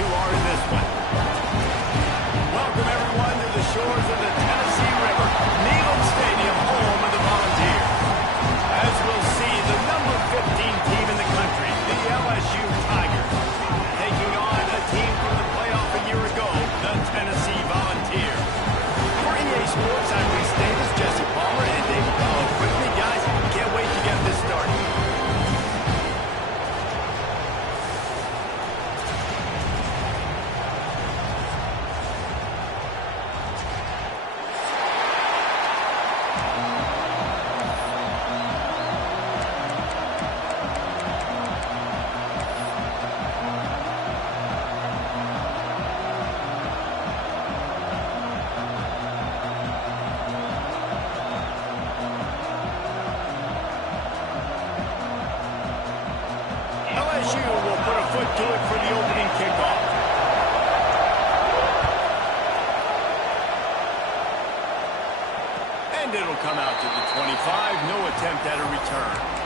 LSU are in this one. Welcome, everyone, to the shores of the Tennessee River. Neyland Stadium, home of the Volunteers. As we'll see, the number 15 team in the country, the LSU Tigers, taking on a team from the playoff a year ago, the Tennessee Volunteers. For EA Sports, I'm Reese Davis, Jesse Palmer, and David Powell. Quickly, guys, can't wait to get this started. LSU will put a foot to it for the opening kickoff. And it'll come out to the 25. No attempt at a return.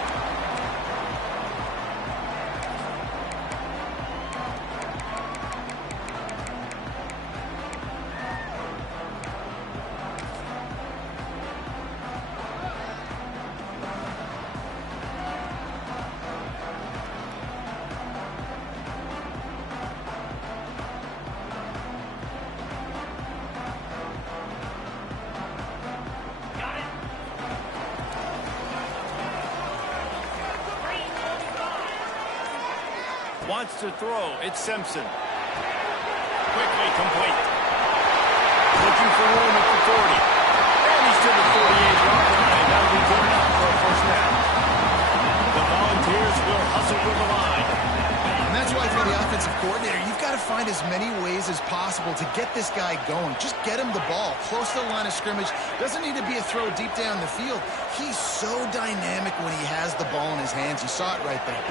Wants to throw. It's Simpson. Quickly complete. Looking for room at the 40. And he's to the 48-yard line. That'll be good enough for a first down. The Volunteers will hustle with the line. And that's why for the offensive coordinator, you've got to find as many ways as possible to get this guy going. Just get him the ball close to the line of scrimmage. Doesn't need to be a throw deep down the field. He's so dynamic when he has the ball in his hands. You saw it right there.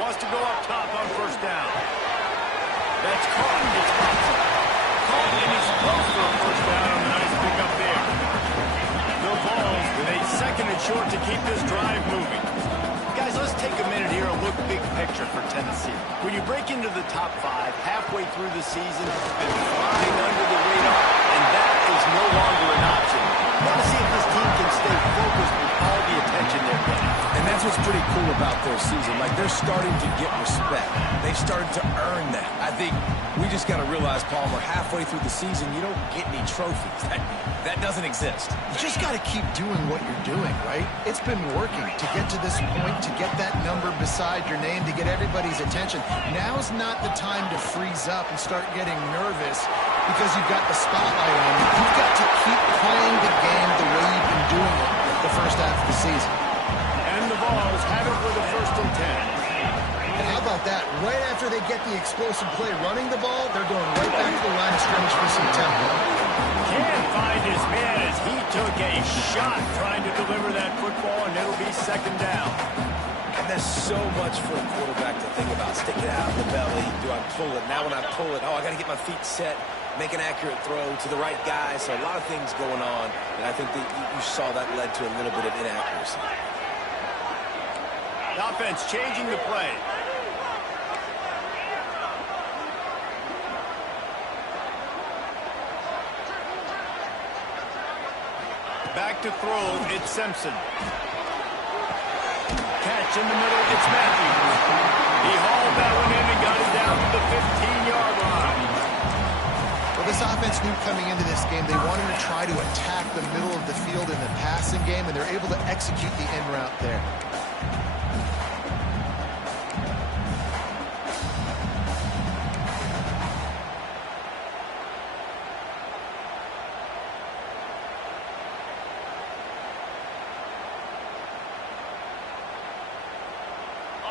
Wants to go up top on first down. That's caught. It's caught, and he's close for a first down on a nice pick up there. No balls with a second and short to keep this drive moving. Guys, let's take a minute here and look big picture for Tennessee. When you break into the top 5 halfway through the season, been flying under the radar, and that is no longer an option. I want to see if this team can stay focused with all the attention they're getting. And that's what's pretty cool about their season. Like, they're starting to get respect. They've started to earn that. I think we just got to realize, Palmer, halfway through the season, you don't get any trophies. That doesn't exist. You just got to keep doing what you're doing, right? It's been working to get to this point, to get that number beside your name, to get everybody's attention. Now's not the time to freeze up and start getting nervous because you've got the spotlight on you. You've got to keep playing the game the way you've been doing it the first half of the season. And the Vols have it with a 1st and 10. And how about that? Right after they get the explosive play running the ball, they're going right back to the line of scrimmage for some tempo. Can't find his man as he took a shot trying to deliver that football, and it'll be 2nd down. And there's so much for a quarterback to think about. Stick it out of the belly. Do I pull it? Now when I pull it, oh, I got to get my feet set, make an accurate throw to the right guy. So a lot of things going on, and I think that you saw that led to a little bit of inaccuracy. The offense changing the play. Back to throw, it's Simpson. Catch in the middle, it's Matthews. He hauled that one in and got it down to the 15-yard line. Well, this offense knew coming into this game they wanted to try to attack the middle of the field in the passing game, and they're able to execute the in route there.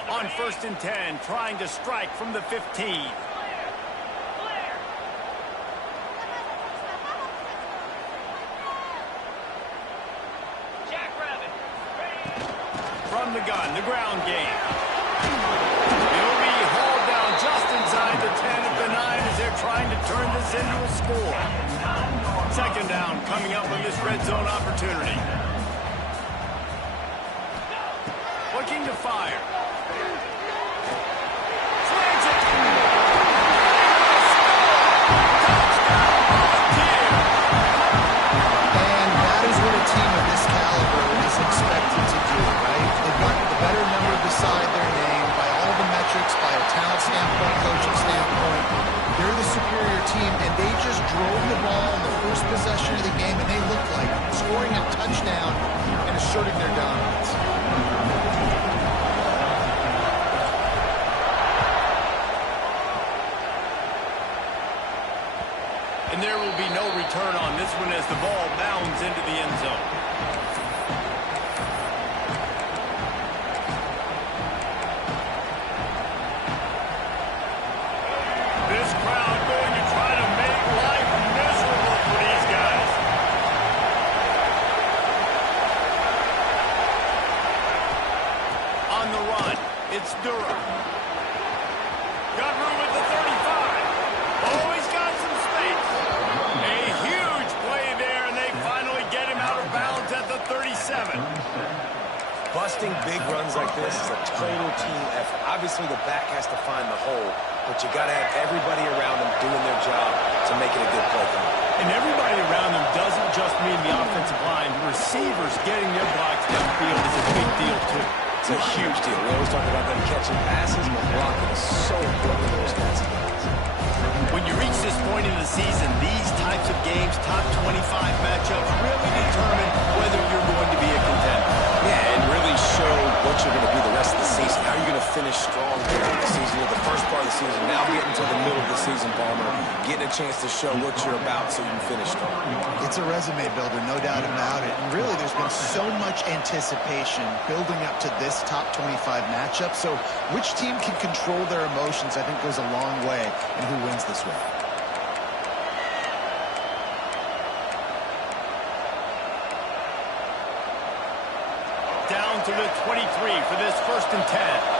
On 1st and 10, trying to strike from the 15. From the gun, the ground game. It'll be hauled down just inside the 10 of the 9 as they're trying to turn this into a score. 2nd down coming up on this red zone opportunity. Looking to fire. touchdown and asserting their dominance. And there will be no return on this one as the ball bounds into the end zone. This crowd going to try to make life miserable for these guys. On the run, it's Durham. Got room at the 35. Oh, he's got some space. A huge play there, and they finally get him out of bounds at the 37. Busting big runs like this is a total team effort. Obviously, the back has to find the hole, but you got to have everybody around them doing their job to make it a good play. And everybody around them doesn't just mean the offensive line. The receivers getting their blocks downfield is a big deal, too. It's a huge deal. We always talk about them catching passes, but blocking is so important in those kinds of games. When you reach this point in the season, these types of games, top 25 matchups, really determine whether you're going to be a contender. Yeah, and really show what you're going to be the rest of the season. How you're going to finish strong during the season. You're the first part of the season, now getting to the middle of the season, Palmer. Getting a chance to show what you're about so you can finish strong. It's a resume builder, no doubt about it. And really, there's been so much anticipation building up to this top 25 matchup. So which team can control their emotions, I think, goes a long way in who wins this one. Down to the 23 for this 1st and 10.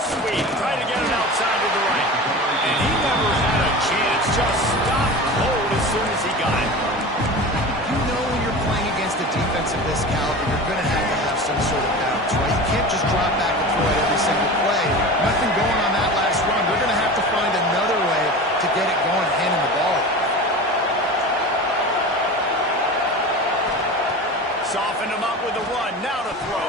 Sweet, trying to get it outside to the right. And he never had a chance. Just stopped cold as soon as he got it. You know when you're playing against a defense of this caliber, you're going to have some sort of bounce, right? You can't just drop back and throw it every single play. Nothing going on that last run. They're going to have to find another way to get it going, handing the ball. Soften him up with a run. Now to throw.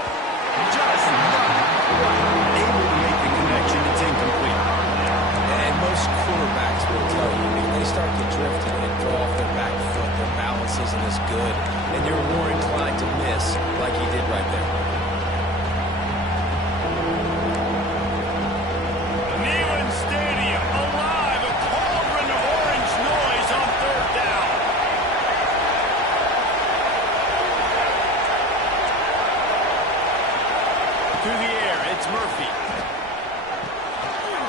Just not quite able to make the connection. It's incomplete. And most quarterbacks will tell you, if they start to drift and throw off their back foot, their balance isn't as good, and you're more inclined to miss like he did right there. Neyland Stadium alive. A cauldron of orange noise on 3rd down. To the air, it's Murphy.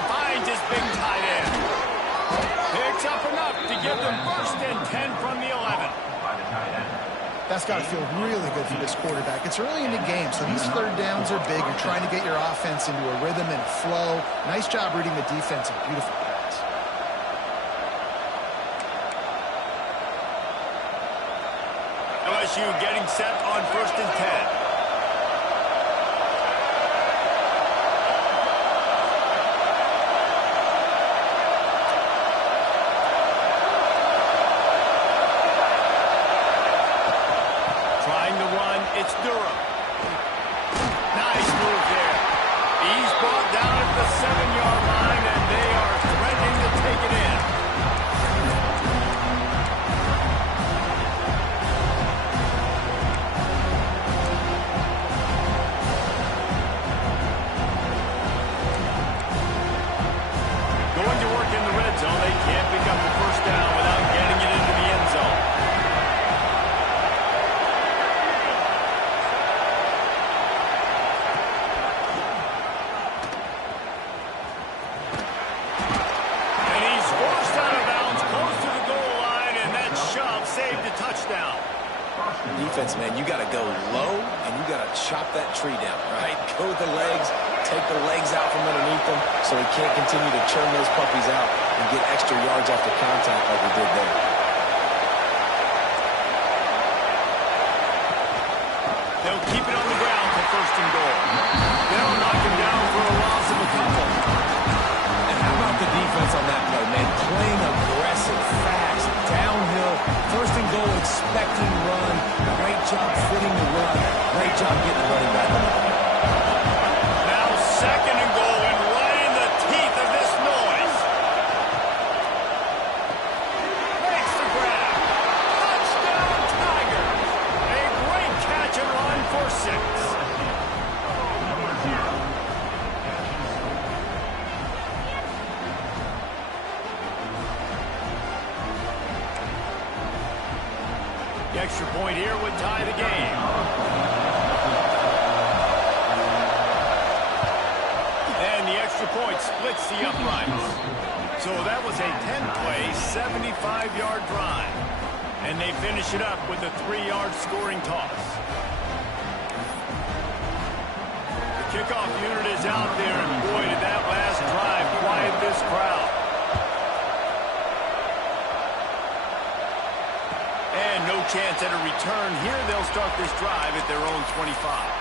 Finds his big tight end. Picks up enough to give them 1st and 10 from the 11. That's got to feel really good for this quarterback. It's early in the game, so these 3rd downs are big. You're trying to get your offense into a rhythm and a flow. Nice job reading the defense. A beautiful pass. LSU getting set on 1st and 10. It's Durham. Nice move there. He's brought down at the 7-yard line, and they are threatening to take it in. Going to work in the red zone. They can't pick up the 1st down without getting it into the end zone. Touchdown. Defense, man, you got to go low, and you got to chop that tree down, right? Go with the legs, take the legs out from underneath them so he can't continue to churn those puppies out and get extra yards after contact like he did there. They'll keep it on the ground for 1st and goal. They'll knock him down for a loss of a couple. And how about the defense on that play, man? Playing aggressive, fast, downhill, 1st and goal, expecting run. Great job footing the run. Great job getting the running back on the ball. Now 2nd and goal, and right in the teeth of this noise. The extra point here would tie the game. And the extra point splits the uprights. So that was a 10-play, 75-yard drive. And they finish it up with a 3-yard scoring toss. The kickoff unit is out there, and boy, did that last drive quiet this crowd. And no chance at a return here. They'll start this drive at their own 25.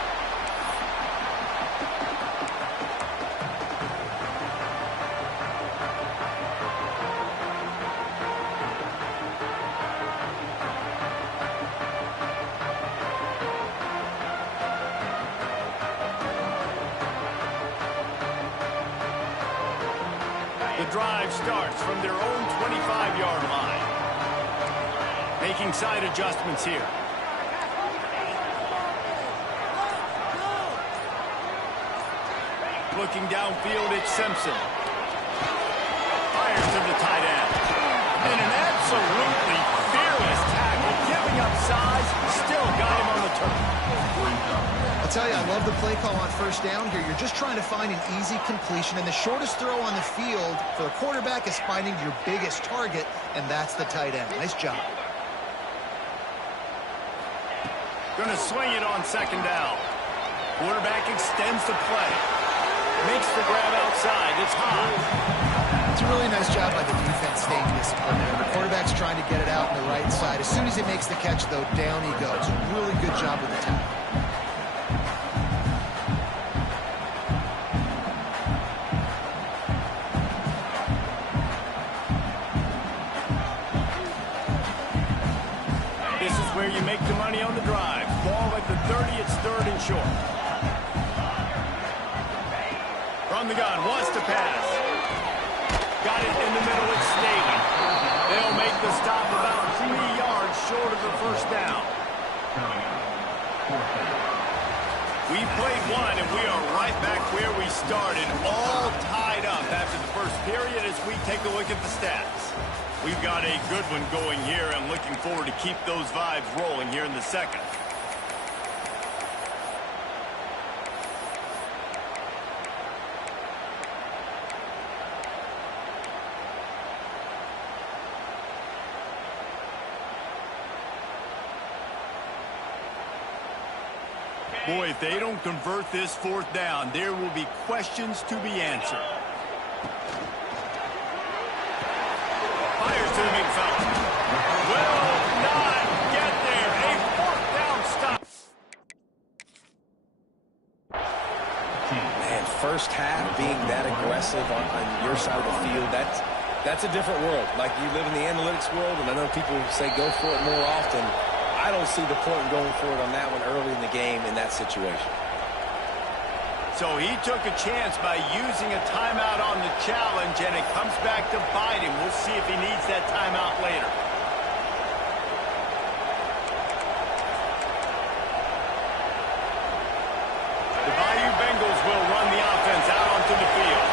The drive starts from their own 25-yard line. Making side adjustments here. Looking downfield, it's Simpson. Fires to the tight end. And an absolutely fearless tackle, giving up size, still got him on the turf. I'll tell you, I love the play call on first down here. You're just trying to find an easy completion, and the shortest throw on the field for the quarterback is finding your biggest target, and that's the tight end. Nice job. Going to swing it on second down. Quarterback extends the play. Makes the grab outside. It's high. It's a really nice job by the defense staying disciplined there. The quarterback's trying to get it out on the right side. As soon as he makes the catch, though, down he goes. Really good job with the tackle. This is where you make the money on the drive. Ball at the 30, it's third and short. From the gun, wants to pass. Got it in the middle, it's Staley. They'll make the stop about 3 yards short of the first down. We played one, and we are right back where we started, all tied up after the first period as we take a look at the stats. We've got a good one going here. I'm looking forward to keep those vibes rolling here in the second. Boy, if they don't convert this fourth down, there will be questions to be answered. Fires to the big fella. Will not get there. A fourth down stop. Man, first half being that aggressive on your side of the field, that's a different world. Like, you live in the analytics world, and I know people say go for it more often. I don't see the point in going for it on that one early in the game in that situation. So he took a chance by using a timeout on the challenge, and it comes back to bite him. We'll see if he needs that timeout later. The Bayou Bengals will run the offense out onto the field.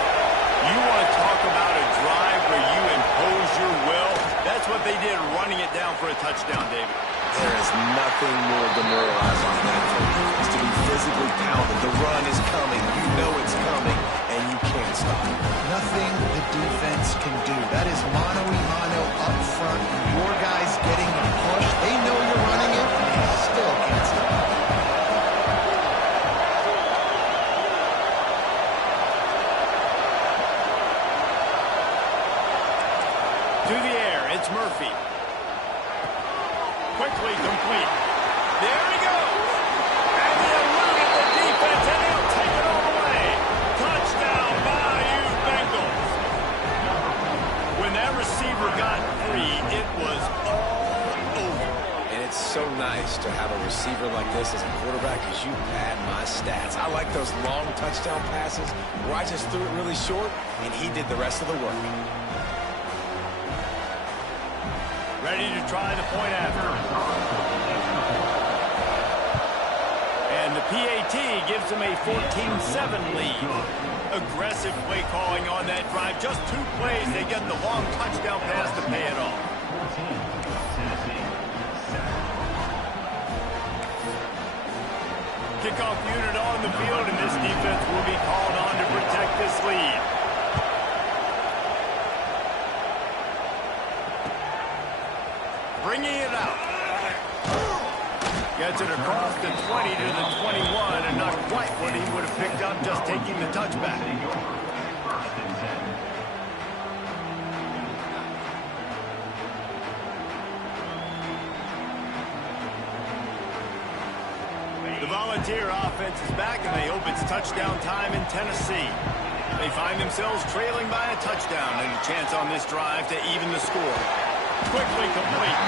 You want to talk about a drive where you impose your will? That's what they did, running it down for a touchdown, David. There is nothing more demoralizing than that for you. It's to be physically pounded. The run is coming. You know it's coming, and you can't stop it. Nothing the defense can do. That is mano-a-mano up front. Your guys getting the push. They know you're running it, and they still can't stop it. To the air, it's Murphy. Quickly complete. There he goes. And he eluded the defense, and he'll take it all the way. Touchdown, Bayou Bengals. When that receiver got free, it was all over. And it's so nice to have a receiver like this as a quarterback because you pad my stats. I like those long touchdown passes where I just threw it really short, and he did the rest of the work. Ready to try the point after. And the PAT gives them a 14-7 lead. Aggressive play calling on that drive. Just 2 plays, they get the long touchdown pass to pay it off. Kickoff unit on the field, and this defense will be called on to protect this lead. Bringing it out. Gets it across the 20 to the 21, and not quite what he would have picked up just taking the touchback. The Volunteer offense is back, and they hope it's touchdown time in Tennessee. They find themselves trailing by a touchdown and a chance on this drive to even the score. Quickly complete.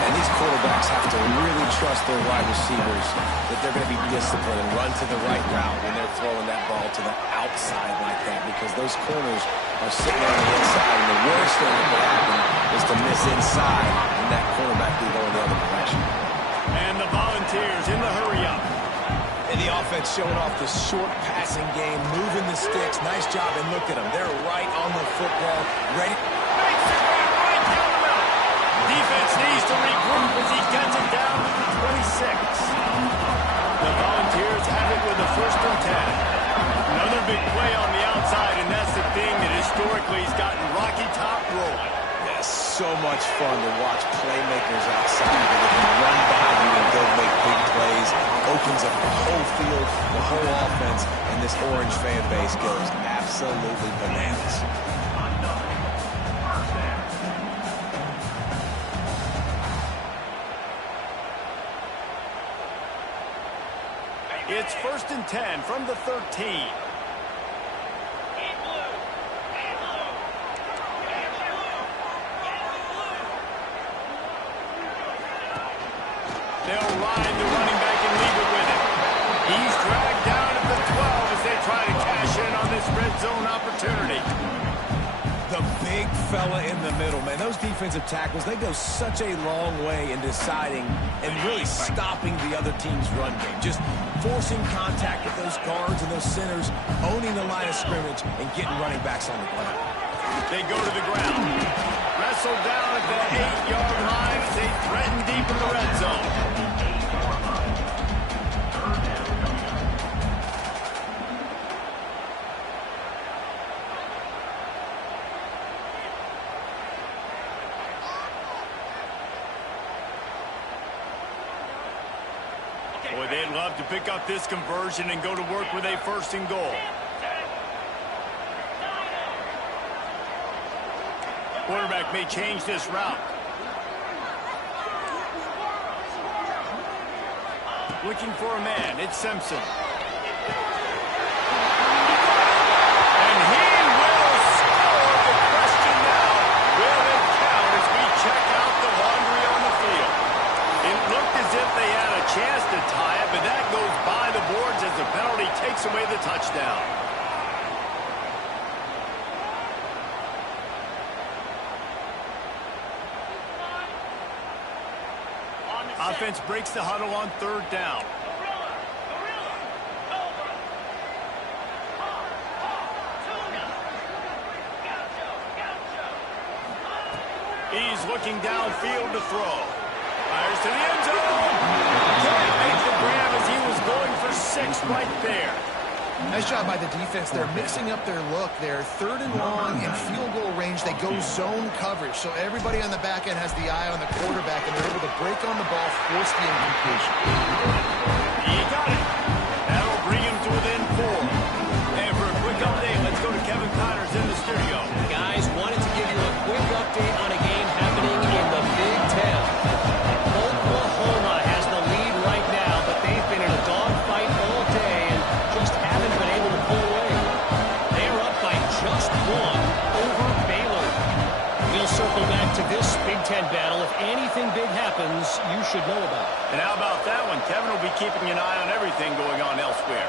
And these quarterbacks have to really trust their wide receivers that they're going to be disciplined and run to the right route when they're throwing that ball to the outside like that, because those corners are sitting on the inside, and the worst thing that could happen is to miss inside and that quarterback be going the other direction. And the Volunteers in the hurry-up. And the offense showing off the short passing game, moving the sticks. Nice job, and look at them. They're right on the football, ready. Right down the middle. Defense needs to regroup as he gets it down to the 26. The Volunteers have it with a 1st and 10. Another big play on the outside, and that's the thing that historically has gotten Rocky Top rolling. Yes, so much fun to watch playmakers outside where they can run by you and go make big plays. Opens up the whole field, the whole offense, and this Orange fan base goes absolutely bananas. It's 1st and 10 from the 13. They'll ride the running back and leave it with him. He's dragged down at the 12 as they try to cash in on this red zone opportunity. The big fella in the middle, man. Those defensive tackles, they go such a long way in deciding and really stopping the other team's run game. Just forcing contact with those guards and those centers, owning the line of scrimmage, and getting running backs on the ground. They go to the ground. Wrestled down at the 8-yard line as they threaten deep in the red zone. Boy, they'd love to pick up this conversion and go to work with a 1st and goal. Quarterback may change this route. Looking for a man. It's Simpson. And he will score. The question now, will it count as we check out the laundry on the field? It looked as if they had a chance to tie it, but that goes by the boards as the penalty takes away the touchdown. Offense breaks the huddle on 3rd down. He's looking downfield to throw. Fires to the end zone. Can't make the grab as he was going for 6 right there. Nice job by the defense. They're mixing up their look. They're 3rd and long in field goal range. They go zone coverage. So everybody on the back end has the eye on the quarterback, and they're able to break on the ball, force the incompletion. He got it. That'll bring him to within 4. And for a quick update, let's go to Kevin Connors in the studio. Guys, wanted to give you a quick update on a game happening in the Big Ten. Oklahoma has the lead right now, but they've been in a dogfight all day and just haven't been able to pull away. They're up by just 1 over Baylor. We'll circle back to this Big Ten battle. If anything big happens, you should know about it. And how about that one? Kevin will be keeping an eye on everything going on elsewhere.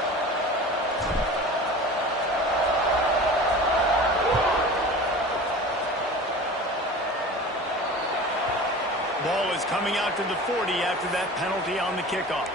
Ball is coming out to the 40 after that penalty on the kickoff.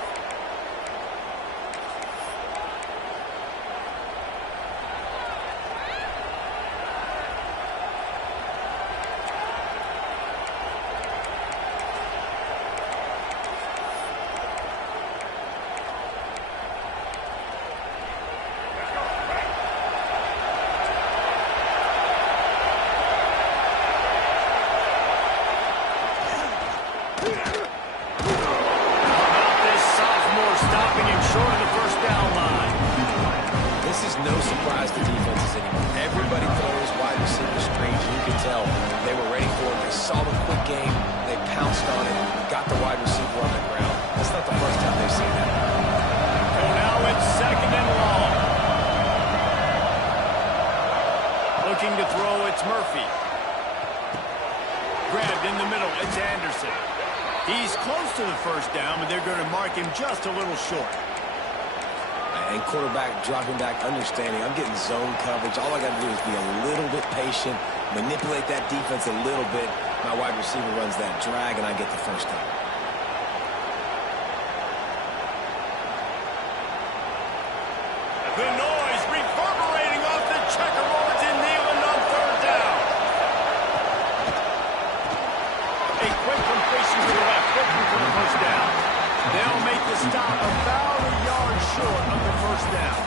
game. They pounced on it, got the wide receiver on the ground. That's not the first time they've seen that. So now it's 2nd and long. Looking to throw, it's Murphy. Grabbed in the middle, it's Anderson. He's close to the first down, but they're going to mark him just a little short. And quarterback dropping back, understanding I'm getting zone coverage. All I got to do is be a little bit patient, manipulate that defense a little bit. My wide receiver runs that drag, and I get the first down. The noise reverberating off the checkerboards in Neyland on 3rd down. A quick completion to the left, looking for the first down. They'll make the stop about a yard short of the first down.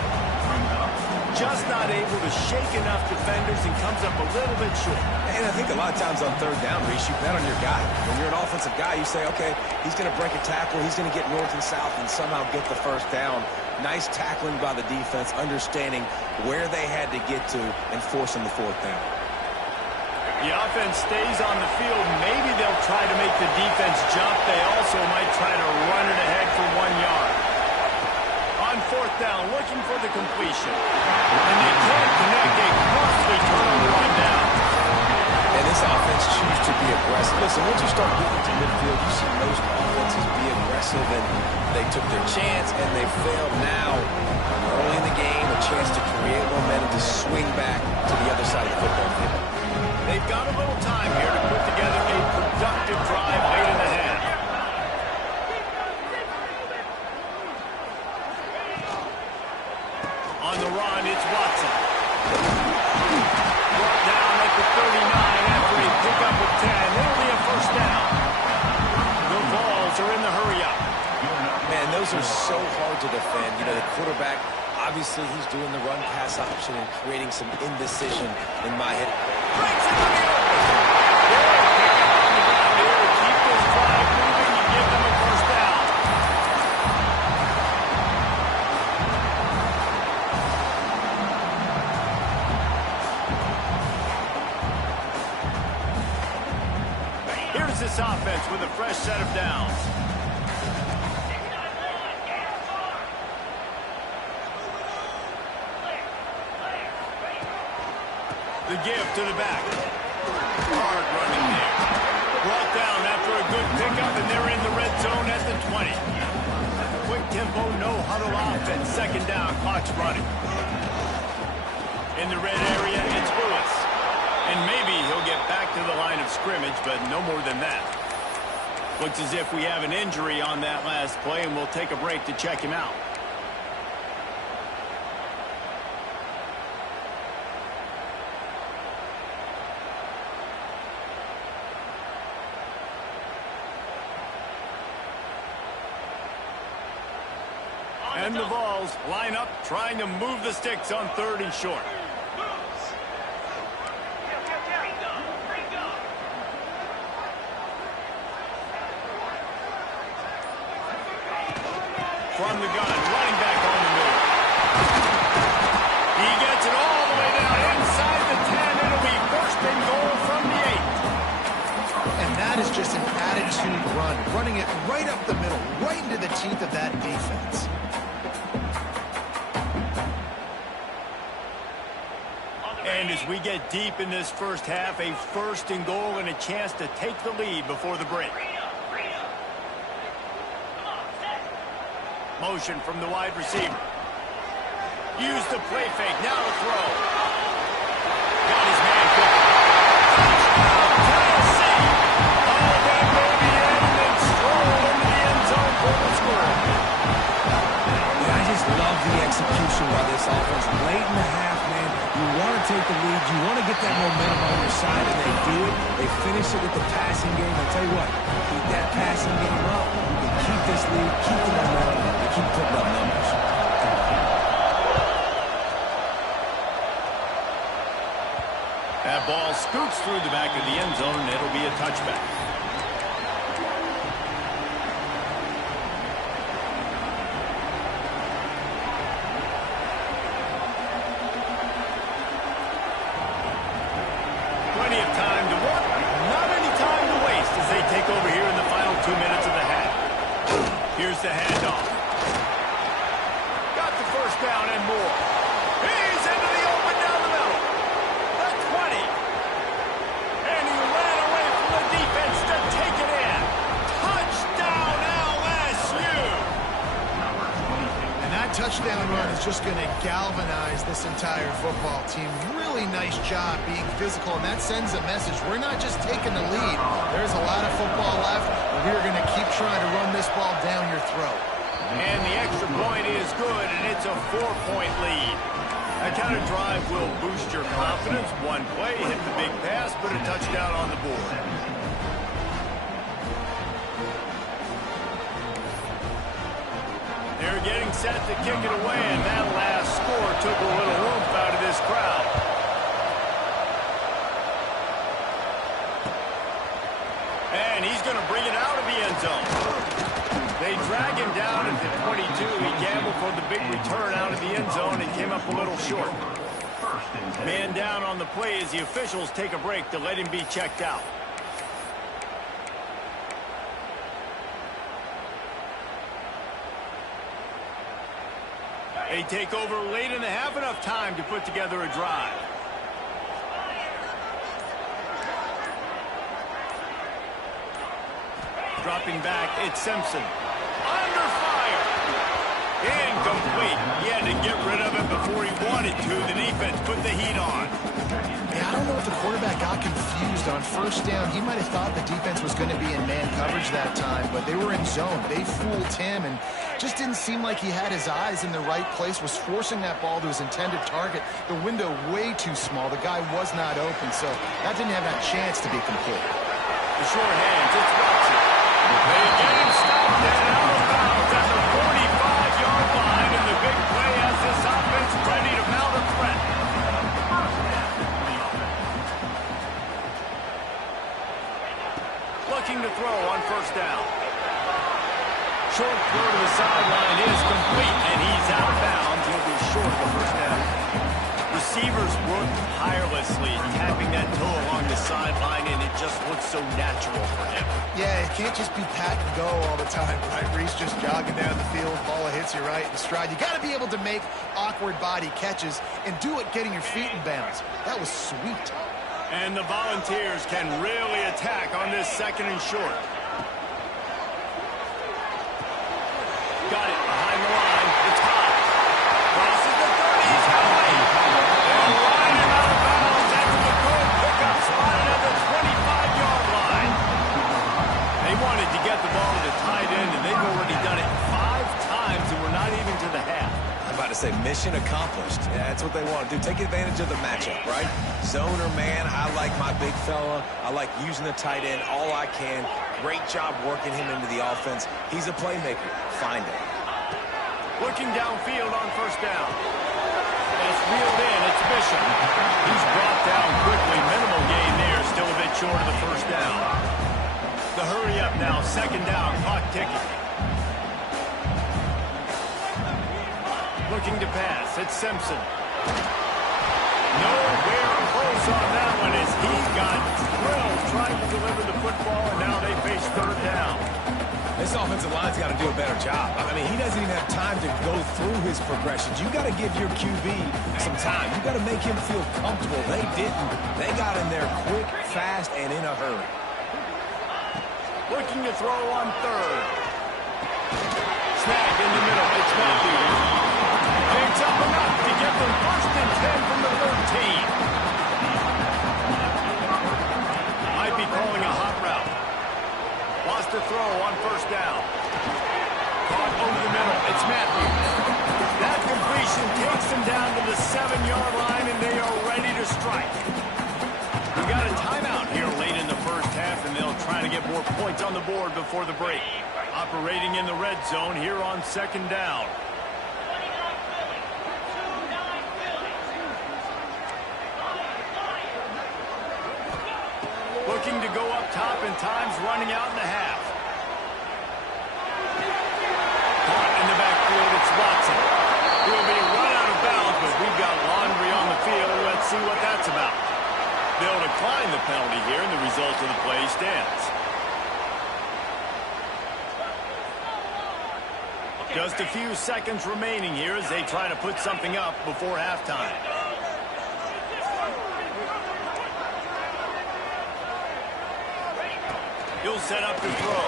Just not able to shake enough defenders and comes up a little bit short. And I think a lot of times on 3rd down, Reese, you bet on your guy. When you're an offensive guy, you say, okay, he's going to break a tackle, he's going to get north and south and somehow get the first down. Nice tackling by the defense, understanding where they had to get to and forcing the 4th down. The offense stays on the field. Maybe they'll try to make the defense jump. They also might try to run it ahead for 1 yard. On 4th down, looking for the completion. And they can't connect a costly turnover on down. And this offense chooses to be aggressive. Listen, once you start getting to midfield, you see most offenses be aggressive, and they took their chance, and they failed. Now, early in the game, a chance to create momentum to swing back to the other side of the football field. They've got a little time here to put together a productive drive late in the half. On the run, it's Watson. Brought down at the 39 after a pickup of 10. It'll be a first down. The Vols are in the hurry-up. Man, those are so hard to defend. You know, the quarterback, obviously he's doing the run-pass option and creating some indecision in my head. Breaks it to the open. Good pickup on the ground here to keep this drive moving and give them a first down. Here's this offense with a fresh set of downs. The give to the back. Hard running there. Brought down after a good pickup, and they're in the red zone at the 20. Quick tempo, no huddle offense. 2nd down, clock's running. In the red area, it's Lewis. And maybe he'll get back to the line of scrimmage, but no more than that. Looks as if we have an injury on that last play, and we'll take a break to check him out. And the Vols line up, trying to move the sticks on 3rd and short. From the gun, running back on the move. He gets it all the way down inside the 10. It'll be 1st and goal from the 8. And that is just an attitude run, running it right up the middle, right into the teeth of that defense. And as we get deep in this first half, a 1st and goal and a chance to take the lead before the break. Motion from the wide receiver. Use the play fake. Now to throw. Got his man good. Touchdown, Tennessee. Oh, that may be in and then stroll into the end zone for the score. Yeah, I just love the execution by this offense. Late in the half, man, you want to take the lead. You want to get that momentum on your side, and they do it. They finish it with the passing game. I tell you what, keep that passing game up. You can keep this lead, keep the momentum, and keep putting up numbers. That ball scoots through the back of the end zone, and it'll be a touchback. Plenty of time to work, not any time to waste Here's the handoff. Got the first down and more. He's into the open down the middle. The 20. And he ran away from the defense to take it in. Touchdown, LSU. And that touchdown run is just going to galvanize this entire football team. Really nice job being physical, and that sends a message. We're not just taking the lead. There's a lot of football left, and we're going to keep trying to run this ball down your throat. And the extra point is good, and it's a 4-point lead. That kind of drive will boost your confidence. One play, hit the big pass, put a touchdown on the board. They're getting set to kick it away, and that last score took a little oomph out of this crowd. And he's going to bring it out of the end zone. They drag him down at the 22. He gambled for the big return out of the end zone and came up a little short. Man down on the play as the officials take a break to let him be checked out. They take over late in the half, enough time to put together a drive. Dropping back, it's Simpson. Under fire. Incomplete. He had to get rid of it before he wanted to. The defense put the heat on. Yeah, I don't know if the quarterback got confused on first down. He might have thought the defense was going to be in man coverage that time, but they were in zone. They fooled him and just didn't seem like he had his eyes in the right place, was forcing that ball to his intended target. The window way too small. The guy was not open, so that didn't have that chance to be complete. The short hands, it's Watson. They get him stopped and out of bounds at the 45-yard line, and the big play has this offense ready to mount a threat. Looking to throw on first down. Short throw to the sideline is complete, and he's out of bounds. He'll be short of the first down. Receivers work tirelessly, tapping that toe along the sideline, and it just looks so natural for him. Yeah, it can't just be pat and go all the time, right? Reese just jogging down the field, ball hits you right in stride. You got to be able to make awkward body catches and do it getting your feet in bounds. That was sweet. And the Volunteers can really attack on this second and short. Got it behind the line. It's hot. Crosses the 30. He's high. And line him out of bounds after the good pickup spotted at the 25-yard line. They wanted to get the ball to the tight end, and they've already done it 5 times, and we're not even to the half. I'm about to say mission accomplished. Yeah, that's what they want to do. Take advantage of the matchup, right? Zone or man, I like my big fella. I like using the tight end all I can. Great job working him into the offense. He's a playmaker. Find him. Looking downfield on first down. It's reeled in. It's Bishop. He's brought down quickly. Minimal gain there. Still a bit short of the first down. The hurry up now. Second down. Clock ticking. Looking to pass. It's Simpson. Nowhere close on that one as he got drilled trying to deliver the football, and now they face third down. This offensive line's got to do a better job. I mean, he doesn't even have time to go through his progressions. You got to give your QB some time. You got to make him feel comfortable. They didn't. They got in there quick, fast, and in a hurry. Looking to throw on third. Snag in the middle. It's Matthews. Picks up enough to get them 1st and 10 from the 13. Might be calling a hot route. Lost a throw on first down. Caught over the middle. It's Matthews. That completion takes them down to the 7-yard line, and they are ready to strike. We got a timeout here late in the first half, and they'll try to get more points on the board before the break. Operating in the red zone here on second down. Looking to go up top, and time's running out in the half. Caught in the backfield, it's Watson. He'll be run out of bounds, but we've got laundry on the field. Let's see what that's about. They'll decline the penalty here, and the result of the play stands. Just a few seconds remaining here as they try to put something up before halftime. He'll set up to throw.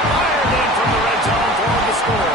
Fired in from the red zone for the score.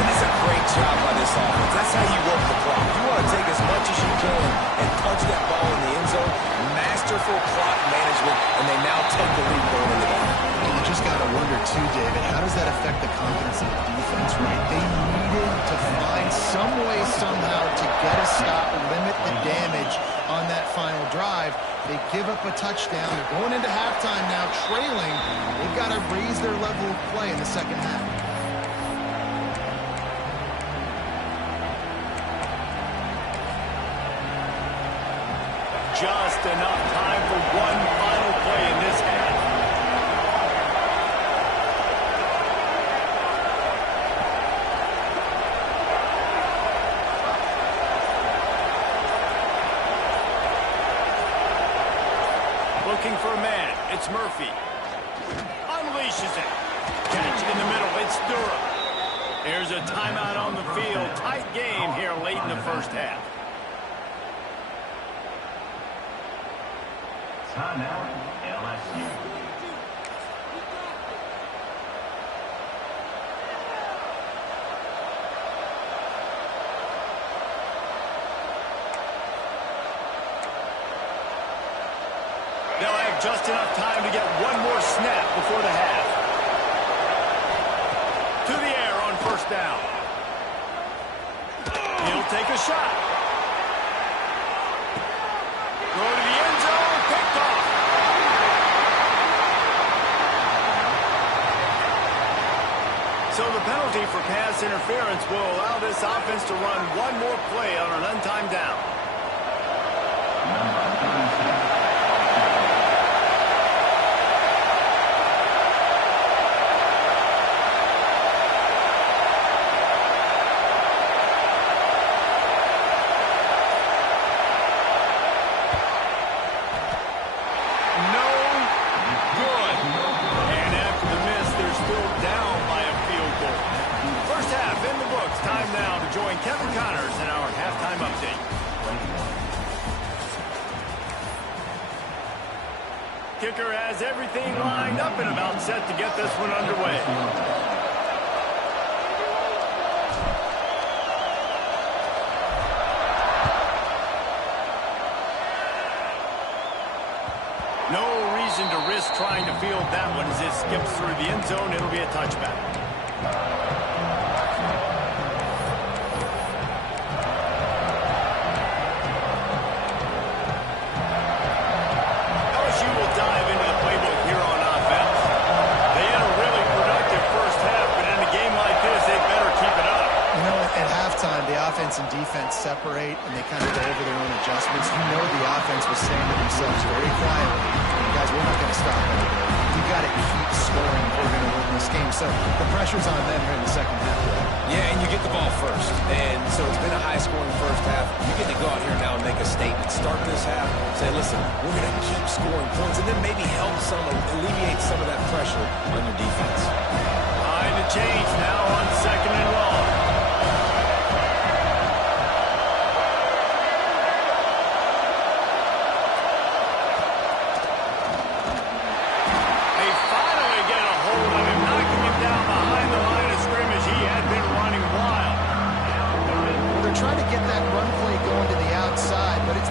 And it's a great job by this offense. That's how you work the clock. You want to take as much as you can and punch that ball in the end zone. Masterful clock management, and they now take the lead going into that. You just got to wonder, too, David, how does that affect the confidence of the defense, right? They needed to find some way, somehow, to get a stop, limit the damage on that final drive. They give up a touchdown. They're going into halftime now, trailing. They've got to raise their level of play in the second half. Just enough time for one final play in this half. Looking for a man. It's Murphy. Unleashes it. Catch in the middle. It's Durham. Here's a timeout on the field. Tight game here late in the first half. Timeout, LSU. They'll have just enough time to get one more snap before the half. To the air on first down. He'll take a shot. Throw to the end zone. Picked off. So the penalty for pass interference will allow this offense to run one more play on an untimed down. Kicker has everything lined up and about set to get this one underway. No reason to risk trying to field that one as it skips through the end zone. It'll be a touchback. Offense and defense separate, and they kind of go over their own adjustments. You know the offense was saying to themselves very quietly, guys, we're not going to stop anybody. We got to keep scoring if we're going to win this game. So the pressure's on them here in the second half. Yeah, and you get the ball first. And so it's been a high-scoring first half. You get to go out here now and make a statement. Start this half, say, listen, we're going to keep scoring points, and then maybe help alleviate some of that pressure on your defense. Behind the change now on second and long.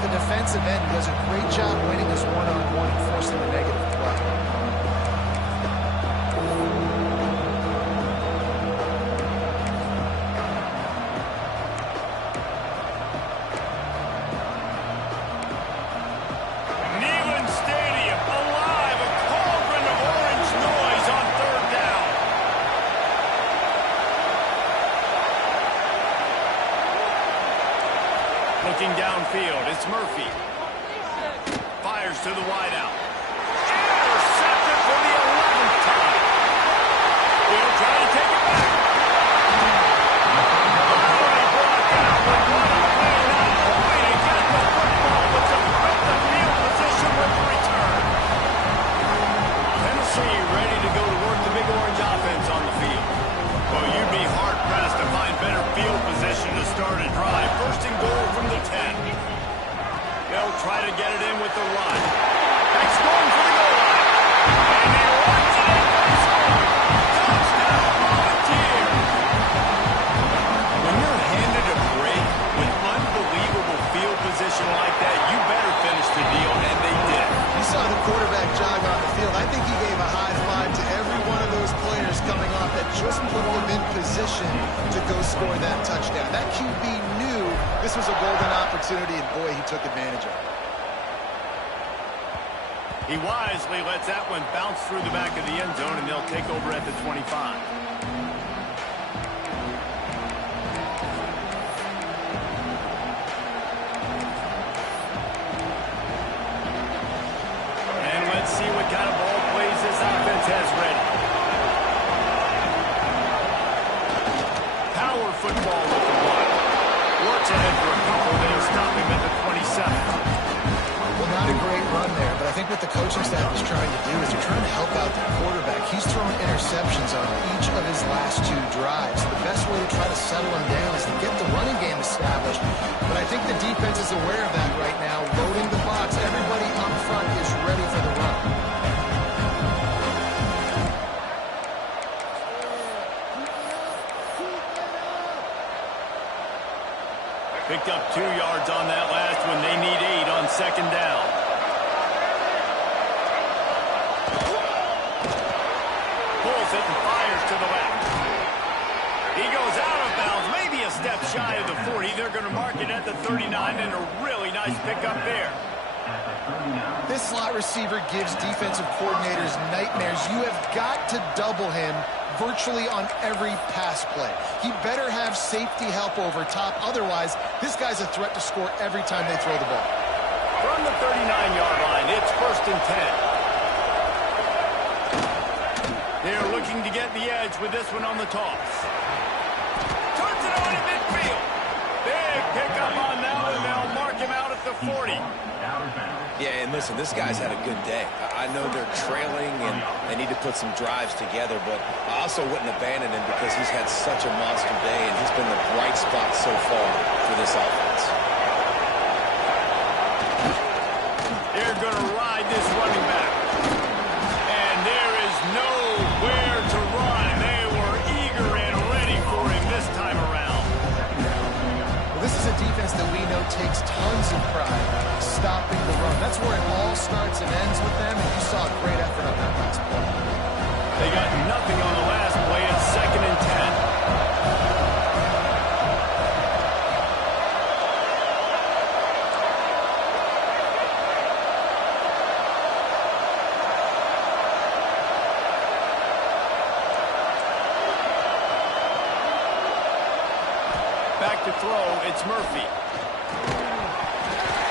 Defensive end does a great job winning this one-on-one and forcing a negative play. Neyland Stadium alive, a cauldron of orange noise on third down. Looking downfield, it's Murphy. Fires to the wideout. Intercepted for the 11th time. He'll try to take it back. Finally brought down, but what a play not only to get the football, but to put the field position with the return. Tennessee ready to go They'll try to get it in with the run. That's going for the goal line. And he runs it in for the score. Touchdown, Volunteer. When you're handed a break with unbelievable field position like that, you better finish the deal, and they did. You saw the quarterback jog on the field. I think he gave a high five to every one of those players coming off that just put them in position to go score that touchdown. That QB knew this was a golden opportunity, and boy, he took advantage of it. He wisely lets that one bounce through the back of the end zone, and they'll take over at the 25. And let's see what kind of ball plays this offense has ready. Power football with the one. Works ahead for a couple. They'll stop him at the 27. Well, not a great run there, but I think what the coaching staff is trying to do is they're trying to help out the quarterback. He's thrown interceptions on each of his last 2 drives. The best way to try to settle him down is to get the running game established. But I think the defense is aware of that right now, loading the box. Everybody up front is ready for the run. Picked up 2 yards on that last one. They need 8 on second down. Pulls it and fires to the left. He goes out of bounds, maybe a step shy of the 40. They're going to mark it at the 39, and a really nice pickup there. This slot receiver gives defensive coordinators nightmares. You have got to double him virtually on every pass play. He better have safety help over top. Otherwise, this guy's a threat to score every time they throw the ball. From the 39-yard line, it's 1st and 10. They're looking to get the edge with this one on the toss. Turns it on in midfield. Big pickup on that one. They'll mark him out at the 40. Yeah, and listen, this guy's had a good day. I know they're trailing and they need to put some drives together, but I also wouldn't abandon him because he's had such a monster day, and he's been the bright spot so far for this offense. They're going to ride this running back. And there is nowhere to run. They were eager and ready for him this time around. Well, this is a defense that we know takes tons of pride stopping the run. That's where it all starts and ends with them, and you saw a great effort on that last play. They got nothing on the last play. It's 2nd and 10. Back to throw, it's Murphy.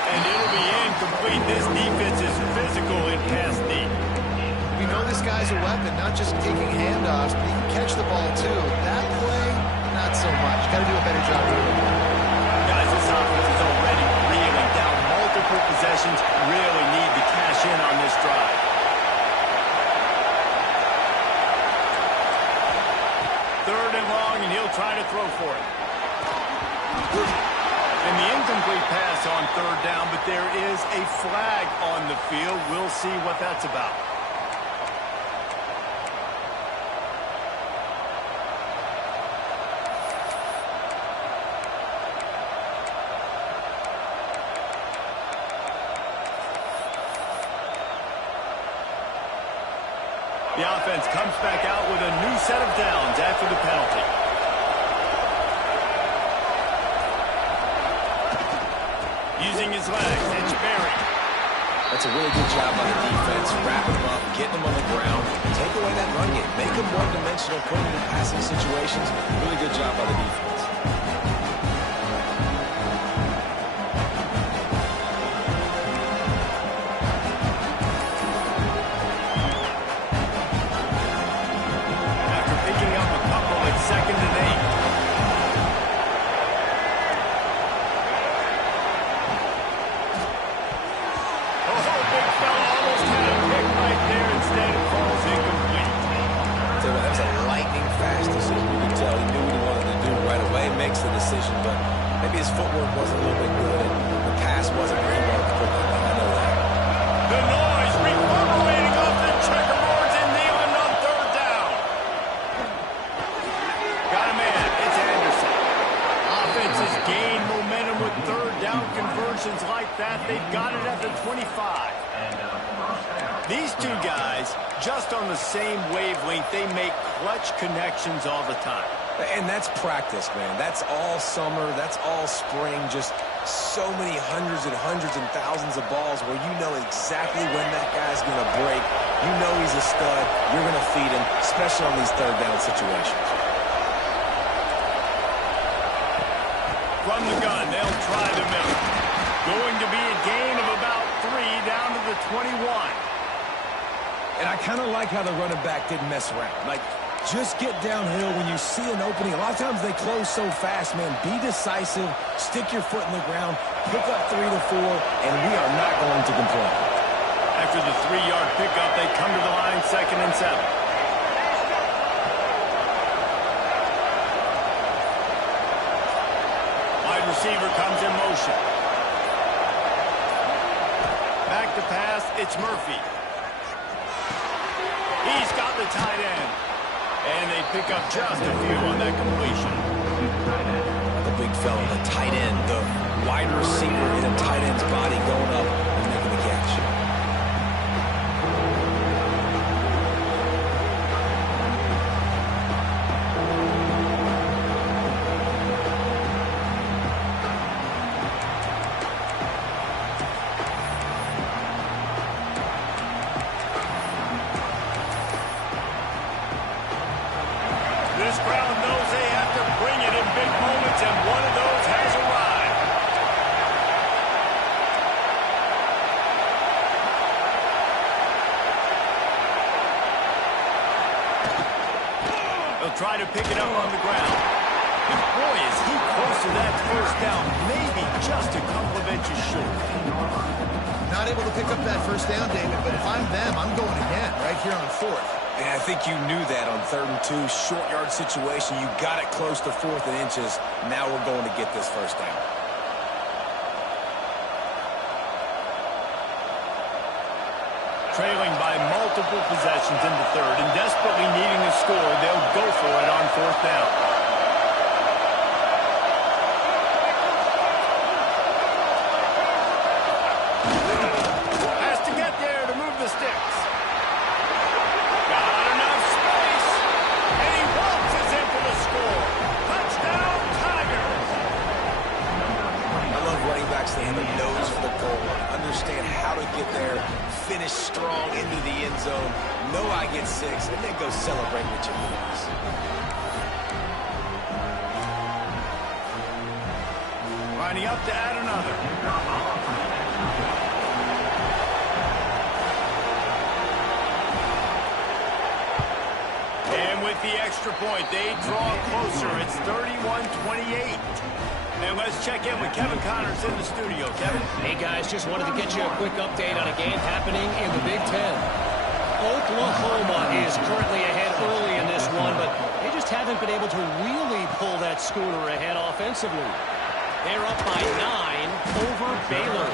And it'll be incomplete. This defense is physical in pass deep. We know this guy's a weapon, not just taking handoffs, but he can catch the ball too. That play, not so much. Got to do a better job of it. Guys, this offense is already reeling down multiple possessions. Really need to cash in on this drive. Third and long, and he'll try to throw for it. And the incomplete pass on 3rd down, but there is a flag on the field. We'll see what that's about. The offense comes back out with a new set of downs after the penalty. Using his legs, it's Berry. That's a really good job by the defense. Wrapping them up, getting them on the ground. Take away that run game. Make them one-dimensional, put them in passing situations. Really good job by the defense. After picking up a couple, it's 2nd and 8. Makes the decision, but maybe his footwork wasn't a little bit good and the pass wasn't where he wanted to got it at the 25. These two guys, just on the same wavelength, they make clutch connections all the time. And that's practice, man. That's all summer. That's all spring. Just so many hundreds and thousands of balls where you know exactly when that guy's going to break. You know he's a stud. You're going to feed him, especially on these third down situations. From the gun, they'll try the middle. Going to be a gain of about 3 down to the 21. And I kind of like how the running back didn't mess around. Like, just get downhill when you see an opening. A lot of times they close so fast, man. Be decisive, stick your foot in the ground, pick up 3 to 4, and we are not going to complain. After the 3-yard pickup, they come to the line, 2nd and 7. Wide receiver comes in motion. Back to pass, it's Murphy. He's got the tight end. And they pick up just a few on that completion. The big fella, the tight end, the wide receiver in a tight end's body going up and making the catch. This crowd knows they have to bring it in big moments, and one of those has arrived. They'll try to pick it up on the ground. And boy, is he close to that first down, maybe just a couple of inches short. Not able to pick up that first down, David, but if I'm them, I'm going again right here on 4th. And I think you knew that on 3rd and 2, short yard situation. You got it close to 4th and inches. Now we're going to get this first down. Trailing by multiple possessions in the 3rd and desperately needing a score, they'll go for it on 4th down. Has to get there to move the sticks. Got enough space, and he waltzes in for the score. Touchdown, Tigers! I love running backs that have a nose for the goal line. Understand how to get there, finish strong into the end zone, know I get 6, and then go celebrate with your boys. Lining up to add another. And with the extra point, they draw closer. It's 31-28. And let's check in with Kevin Connors in the studio. Kevin? Hey, guys, just wanted to get you a quick update on a game happening in the Big Ten. Oklahoma is currently ahead early in this one, but they just haven't been able to really pull that schooner ahead offensively. They're up by 9 over Baylor.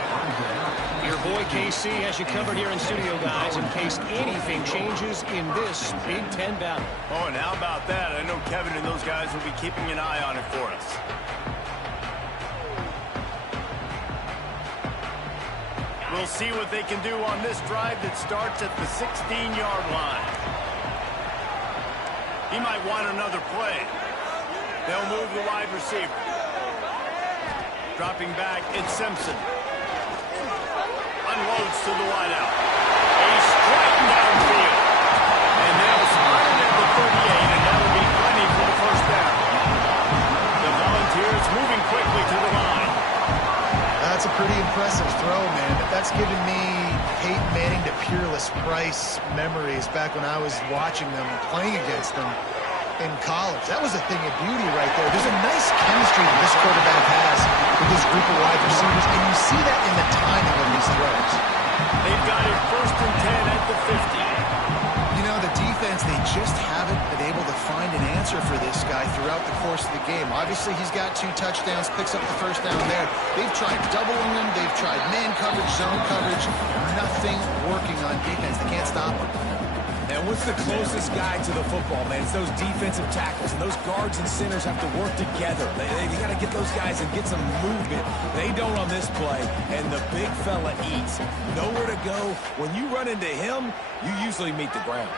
Your boy KC has you covered here in studio, guys, in case anything changes in this Big Ten battle. Oh, and how about that? I know Kevin and those guys will be keeping an eye on it for us. We'll see what they can do on this drive that starts at the 16-yard line. He might want another play. They'll move the wide receiver. Dropping back, it's Simpson. Unloads to the wideout. He's striking downfield. And they'll spot him at the 38, and that'll be plenty for the first down. The Volunteers moving quickly to the line. That's a pretty impressive throw, man. That's giving me Peyton Manning to Peerless Price memories back when I was watching them, playing against them in college. That was a thing of beauty right there. There's a nice chemistry that this quarterback has with this group of wide receivers, and you see that in the timing of these throws. They've got it 1st and 10 at the 50. You know, the defense, they just haven't been able to find an answer for this guy throughout the course of the game. Obviously, he's got 2 touchdowns, picks up the first down there. They've tried doubling him. They've tried man coverage, zone coverage. Nothing working on defense. They can't stop him. And what's the closest guy to the football, man? It's those defensive tackles, and those guards and centers have to work together. They got to get those guys and get some movement. They don't on this play, and the big fella eats. Nowhere to go. When you run into him, you usually meet the ground.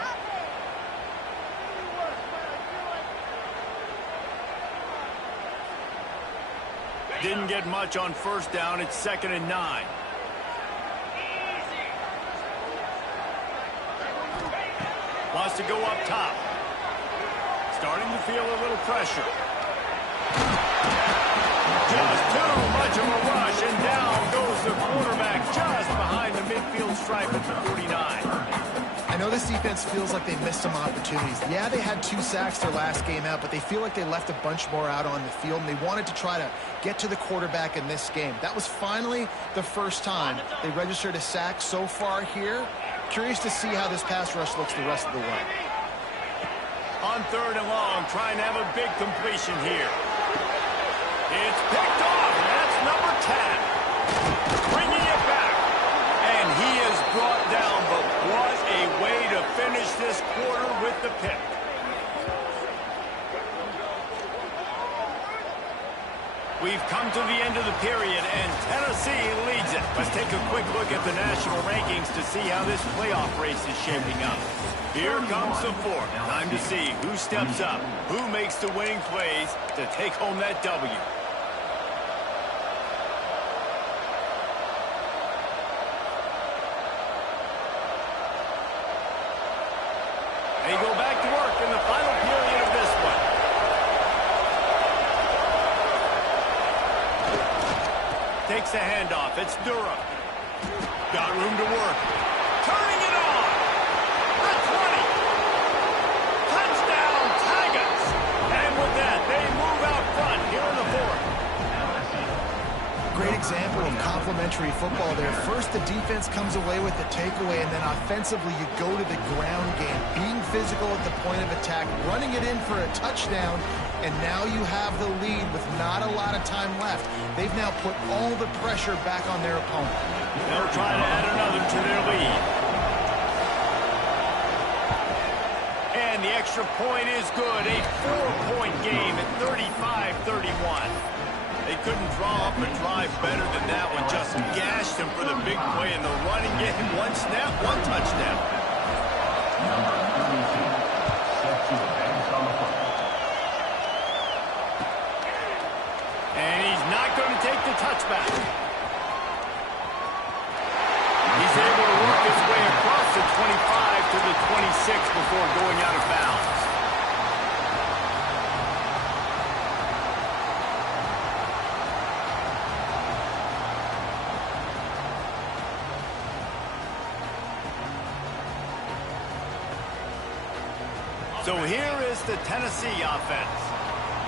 Didn't get much on first down. It's 2nd and 9. Wants to go up top. Starting to feel a little pressure. Just too much of a rush, and down goes the quarterback just behind the midfield stripe at the 49. I know this defense feels like they missed some opportunities. Yeah, they had 2 sacks their last game out, but they feel like they left a bunch more out on the field, and they wanted to try to get to the quarterback in this game. That was finally the first time they registered a sack so far here. Curious to see how this pass rush looks the rest of the way. On 3rd and long, trying to have a big completion here. It's picked off, and that's number 10. Bringing it back. And he is brought down, but what a way to finish this quarter with the pick. We've come to the end of the period, and Tennessee leads it. Let's take a quick look at the national rankings to see how this playoff race is shaping up. Here comes the 4th. Time to see who steps up, who makes the winning plays to take home that W. They go back to work in the final period of this one. Takes a handoff. It's Durham. Got room to work. Turning it on. The 20. Touchdown, Tigers. And with that, they move out front here in the 4th. Great example of complementary football there. First, the defense comes away with the takeaway, and then offensively, you go to the ground game, being physical at the point of attack, running it in for a touchdown, and now you have the lead with not a lot of time left. They've now put all the pressure back on their opponent. They'll try to add another to their lead. And the extra point is good. A 4-point game at 35-31. They couldn't draw up a drive better than that one. Just gashed him for the big play in the running game. 1 snap, 1 touchdown. And he's not going to take the touchback. He's able to work his way across the 25 to the 26 before going out of bounds. So here is the Tennessee offense.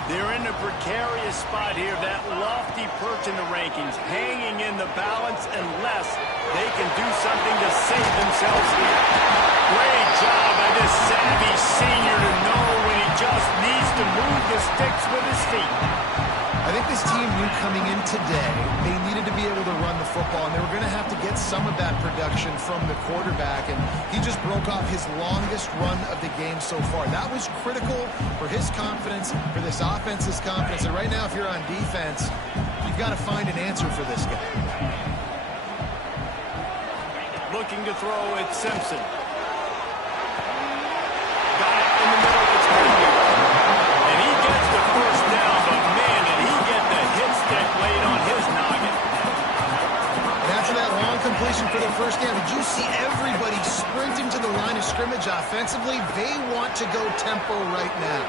They're in a precarious spot here, that lofty perch in the rankings, hanging in the balance unless they can do something to save themselves here. Great job by this savvy senior to know when he just needs to move the sticks with his feet. I think this team knew coming in today they needed to be able to run the football, and they were going to have to get some of that production from the quarterback, and he just broke off his longest run of the game so far. That was critical for his confidence, for this offense's confidence, and right now if you're on defense, you've got to find an answer for this guy. Looking to throw, it's Simpson. Got it in the middle, it's Greenwood. And he gets the first down, but man, did he get the hit stick laid on his noggin. And after that long completion for the first down, did you see everybody sprinting to the line of scrimmage offensively? They want to go tempo right now.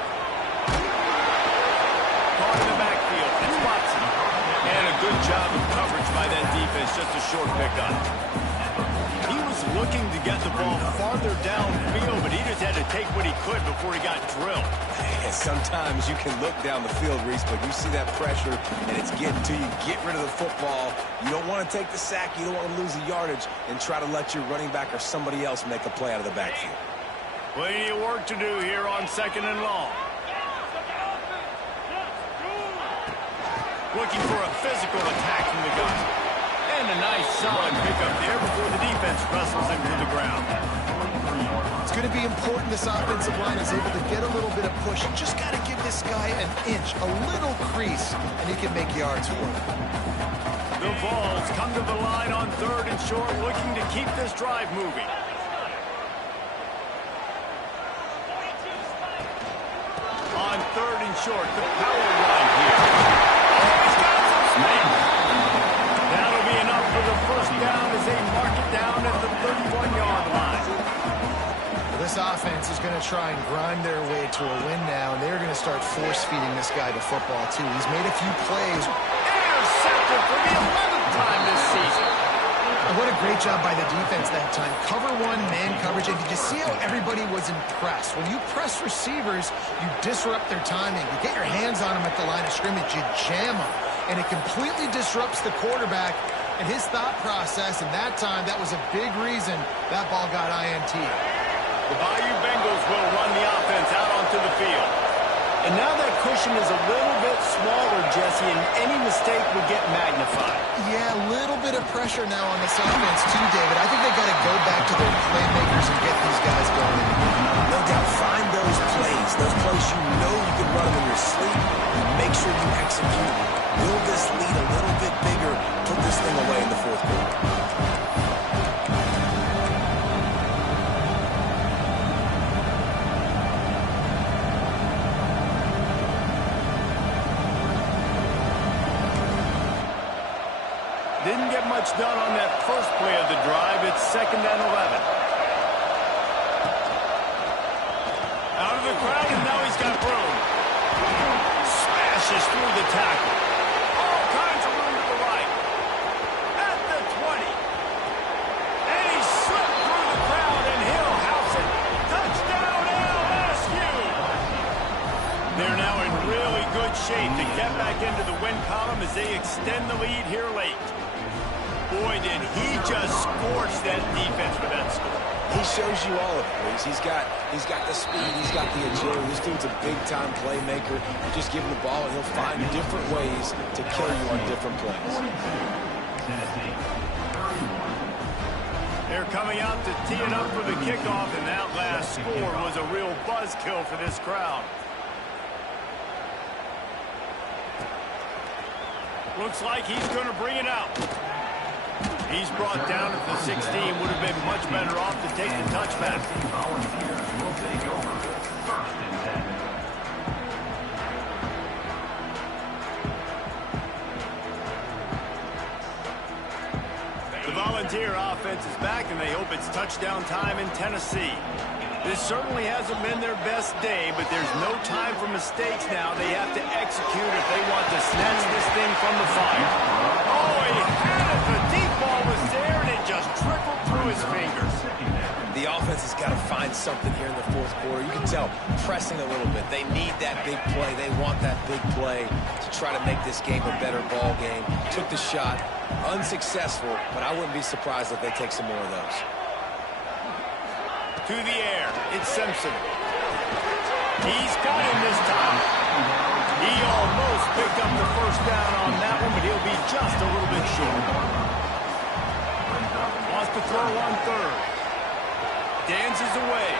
Caught in the backfield, it's Watson. And a good job of coverage by that defense, just a short pickup. He was looking to get the ball farther downfield, but he just had to take what he could before he got drilled. And sometimes you can look down the field, Reese, but you see that pressure, and it's getting to you. Get rid of the football. You don't want to take the sack. You don't want to lose the yardage, and try to let your running back or somebody else make a play out of the backfield. Plenty of work to do here on 2nd and long. Looking for a physical attack from the gun. And a nice solid pickup there before the defense wrestles him to the ground. It's going to be important this offensive line is able to get a little bit of push. You just got to give this guy an inch, a little crease, and he can make yards for it. The Vols come to the line on 3rd and short, looking to keep this drive moving. On 3rd and short, the power run here. Oh, he's got some space. That'll be enough for the first down as they mark it down at the 31-yard line. This offense is going to try and grind their way to a win now, and they're going to start force-feeding this guy the football, too. He's made a few plays. Intercepted for the 11th time this season. And what a great job by the defense that time. Cover one, man coverage, and did you see how everybody was impressed? When you press receivers, you disrupt their timing. You get your hands on them at the line of scrimmage, you jam them, and it completely disrupts the quarterback and his thought process, and that time, that was a big reason that ball got INT. The Bayou Bengals will run the offense out onto the field. And now that cushion is a little bit smaller, Jesse, and any mistake would get magnified. Yeah, a little bit of pressure now on this offense too, David. I think they got to go back to their playmakers and get these guys going. No doubt, find those plays you know you can run them in your sleep, and make sure you execute. Build this lead a little bit bigger, put this thing away in the 4th quarter. Didn't get much done on that first play of the drive. It's 2nd and 11. Out of the crowd, and now he's got room. Smashes through the tackle. All kinds of room to the right. At the 20. And he slipped through the crowd, and he'll house it. Touchdown, LSU! They're now in really good shape to get back into the win column as they extend the lead here late. Boy, did he just scorch that defense for that score. He shows you all of it, Reese. He's got the speed, he's got the agility. This dude's a big-time playmaker. You just give him the ball, and he'll find different ways to kill you on different plays. They're coming out to tee it up for the kickoff, and that last score was a real buzzkill for this crowd. Looks like he's going to bring it out. He's brought down at the 16. Would have been much better off to take the touchback. Volunteers will take over 1st and 10. The Volunteer offense is back, and they hope it's touchdown time in Tennessee. This certainly hasn't been their best day, but there's no time for mistakes now. They have to execute if they want to snatch this thing from the fire. Oh, he had it. The deep ball was there, and it just trickled through his fingers. The offense has got to find something here in the 4th quarter. You can tell, pressing a little bit. They need that big play. They want that big play to try to make this game a better ball game. Took the shot, unsuccessful, but I wouldn't be surprised if they take some more of those. To the air, it's Simpson. He's got him this time. He almost picked up the first down on that one, but he'll be just a little bit short. Wants to throw on 3rd. Dances away.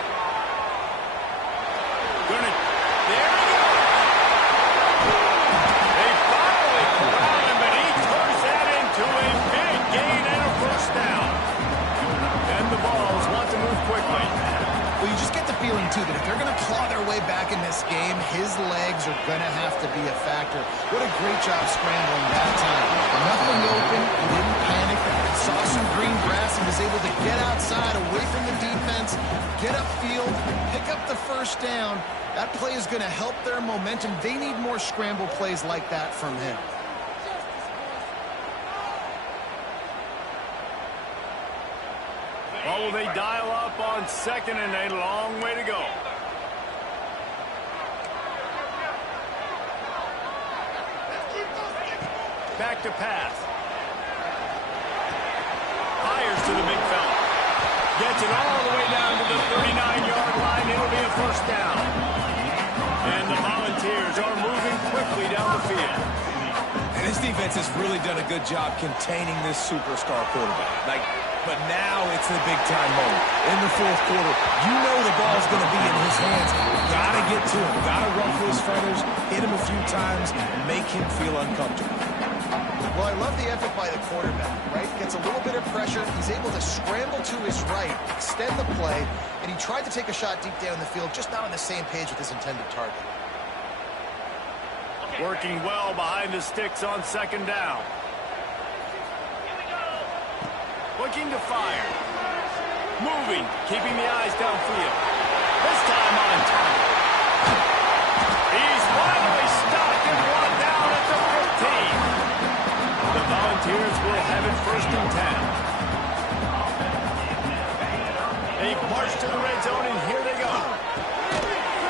There he goes. They finally corral him, but he turns that into a big gain and a first down. And the Vols want to move quickly. Well, you just get the feeling, too, that if they're going to claw their way back in this game, his legs are going to have to be a factor. What a great job scrambling that time. Nothing open, he didn't panic, saw some green grass and was able to get outside, away from the defense, get upfield, pick up the first down. That play is going to help their momentum. They need more scramble plays like that from him. Oh, they dial up on 2nd and a long way to go. Back to pass. Fires to the big fella. Gets it all the way down to the 39-yard line. It'll be a first down. And the Volunteers are moving quickly down the field. And this defense has really done a good job containing this superstar quarterback. But now it's the big-time moment. In the fourth quarter, you know the ball's going to be in his hands. Got to get to him. Got to ruffle his feathers, hit him a few times, make him feel uncomfortable. Well, I love the effort by the quarterback, right? Gets a little bit of pressure. He's able to scramble to his right, extend the play, and he tried to take a shot deep down the field, just not on the same page with his intended target. Working well behind the sticks on second down. Looking to fire. Moving, keeping the eyes downfield. This time on target. He's finally stopped and brought down at the 15. The Volunteers will have it 1st and 10. They march to the red zone, and here they go.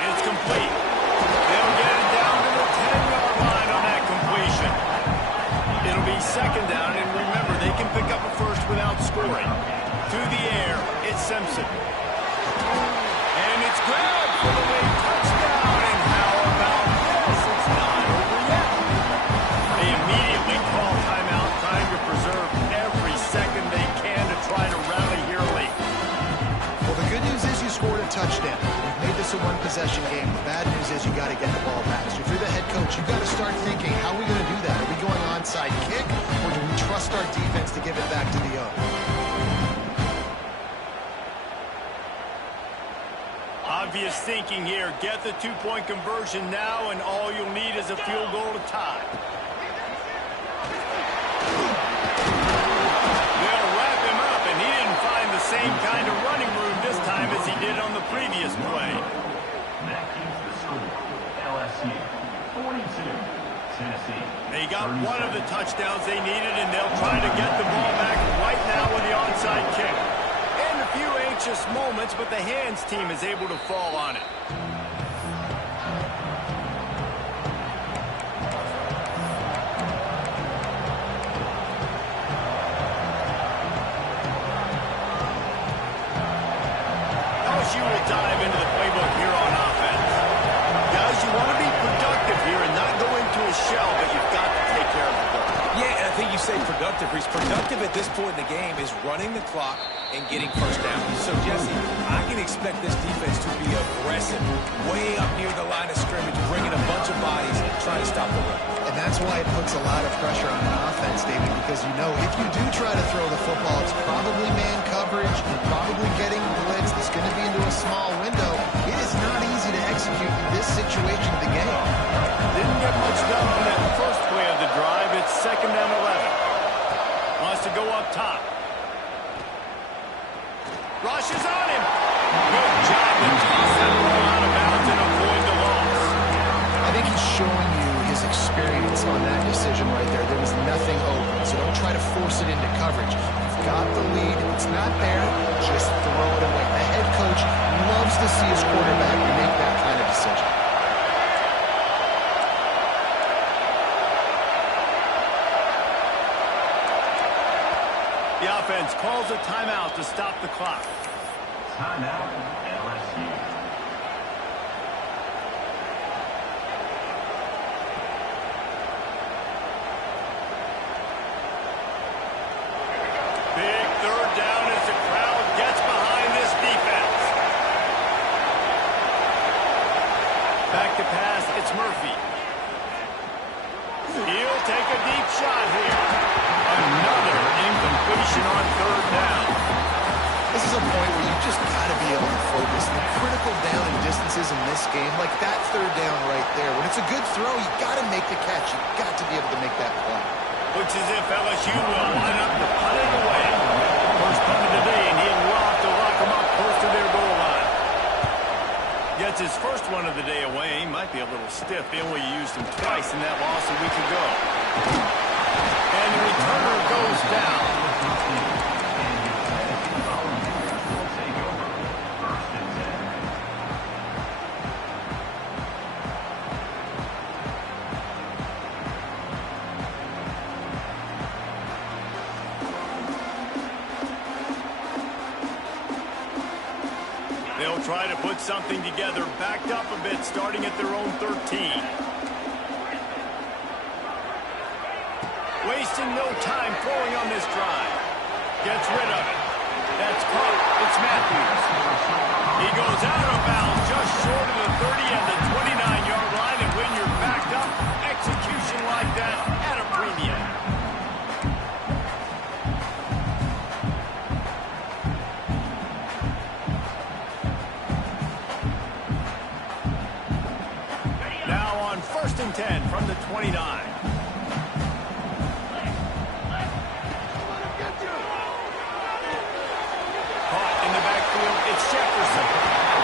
It's complete. They'll get it down to the 10-yard line on that completion. It'll be 2nd down, and remember, they can pick up a first without scoring. To the air, it's Simpson. And it's grabbed for the late touchdown, and how about this? It's not over yet. They immediately call timeout, trying to preserve every second they can to try to rally here late. Well, the good news is you scored a touchdown. You've made this a one-possession game. The bad news is you got to get the ball back. So if you're the head coach, you've got to start thinking, how are we going to do that? Are we going onside kick, or do we trust our defense to give it back to the O? Obvious thinking here. Get the two-point conversion now, and all you'll need is a field goal to tie. They'll wrap him up, and he didn't find the same kind of running room this time as he did on the previous play. That keeps the score. LSU 42, Tennessee. They got one of the touchdowns they needed, and they'll try to get the ball back right now with the onside kick. And a few anxious moments, but the hands team is able to fall on it. LSU will dive into the playbook here on offense. Guys, you want to be productive here and not go into a shell, but you've got to take care of the ball. Yeah, and I think you say productive. He's productive at this point in the game is running the clock and getting first down. So, Jesse, I can expect this defense to be aggressive, way up near the line of scrimmage, bringing a bunch of bodies, trying to stop the run. And that's why it puts a lot of pressure on an offense, David, because you know if you do try to throw the football, it's probably man coverage, probably getting blitzed. It's going to be into a small window. It is not easy to execute in this situation of the game. Didn't get much done on that first play of the drive. It's 2nd and 11. Wants to go up top. Rushes on him. Good job to toss that ball out of bounds and avoid the loss. I think he's showing you his experience on that decision right there. There was nothing open, so don't try to force it into coverage. You've got the lead. If it's not there, just throw it away. The head coach loves to see his quarterback make that kind of decision. The offense calls a timeout to stop the clock. Timeout, LSU. Big 3rd down as the crowd gets behind this defense. Back to pass, it's Murphy. He'll take a deep shot here. Another incompletion on 3rd down. This is a point where you just got to be able to focus. The critical down and distances in this game, like that 3rd down right there, when it's a good throw, you got to make the catch. You got to be able to make that play. Looks as if LSU will line up to punt it away. First punt of the day, and he'll have to lock them up close to their goal line. Gets his first one of the day away. He might be a little stiff. They only used him twice in that loss a week ago. And the returner goes down. They'll try to put something together, backed up a bit, starting at their own 13. wasting no time throwing on this drive. Gets rid of it. That's caught. It's Matthews. He goes out of bounds just short of the 30 and the 29-yard line, and when you're backed up, execution like that at a premium. Now on 1st and 10 from the 29.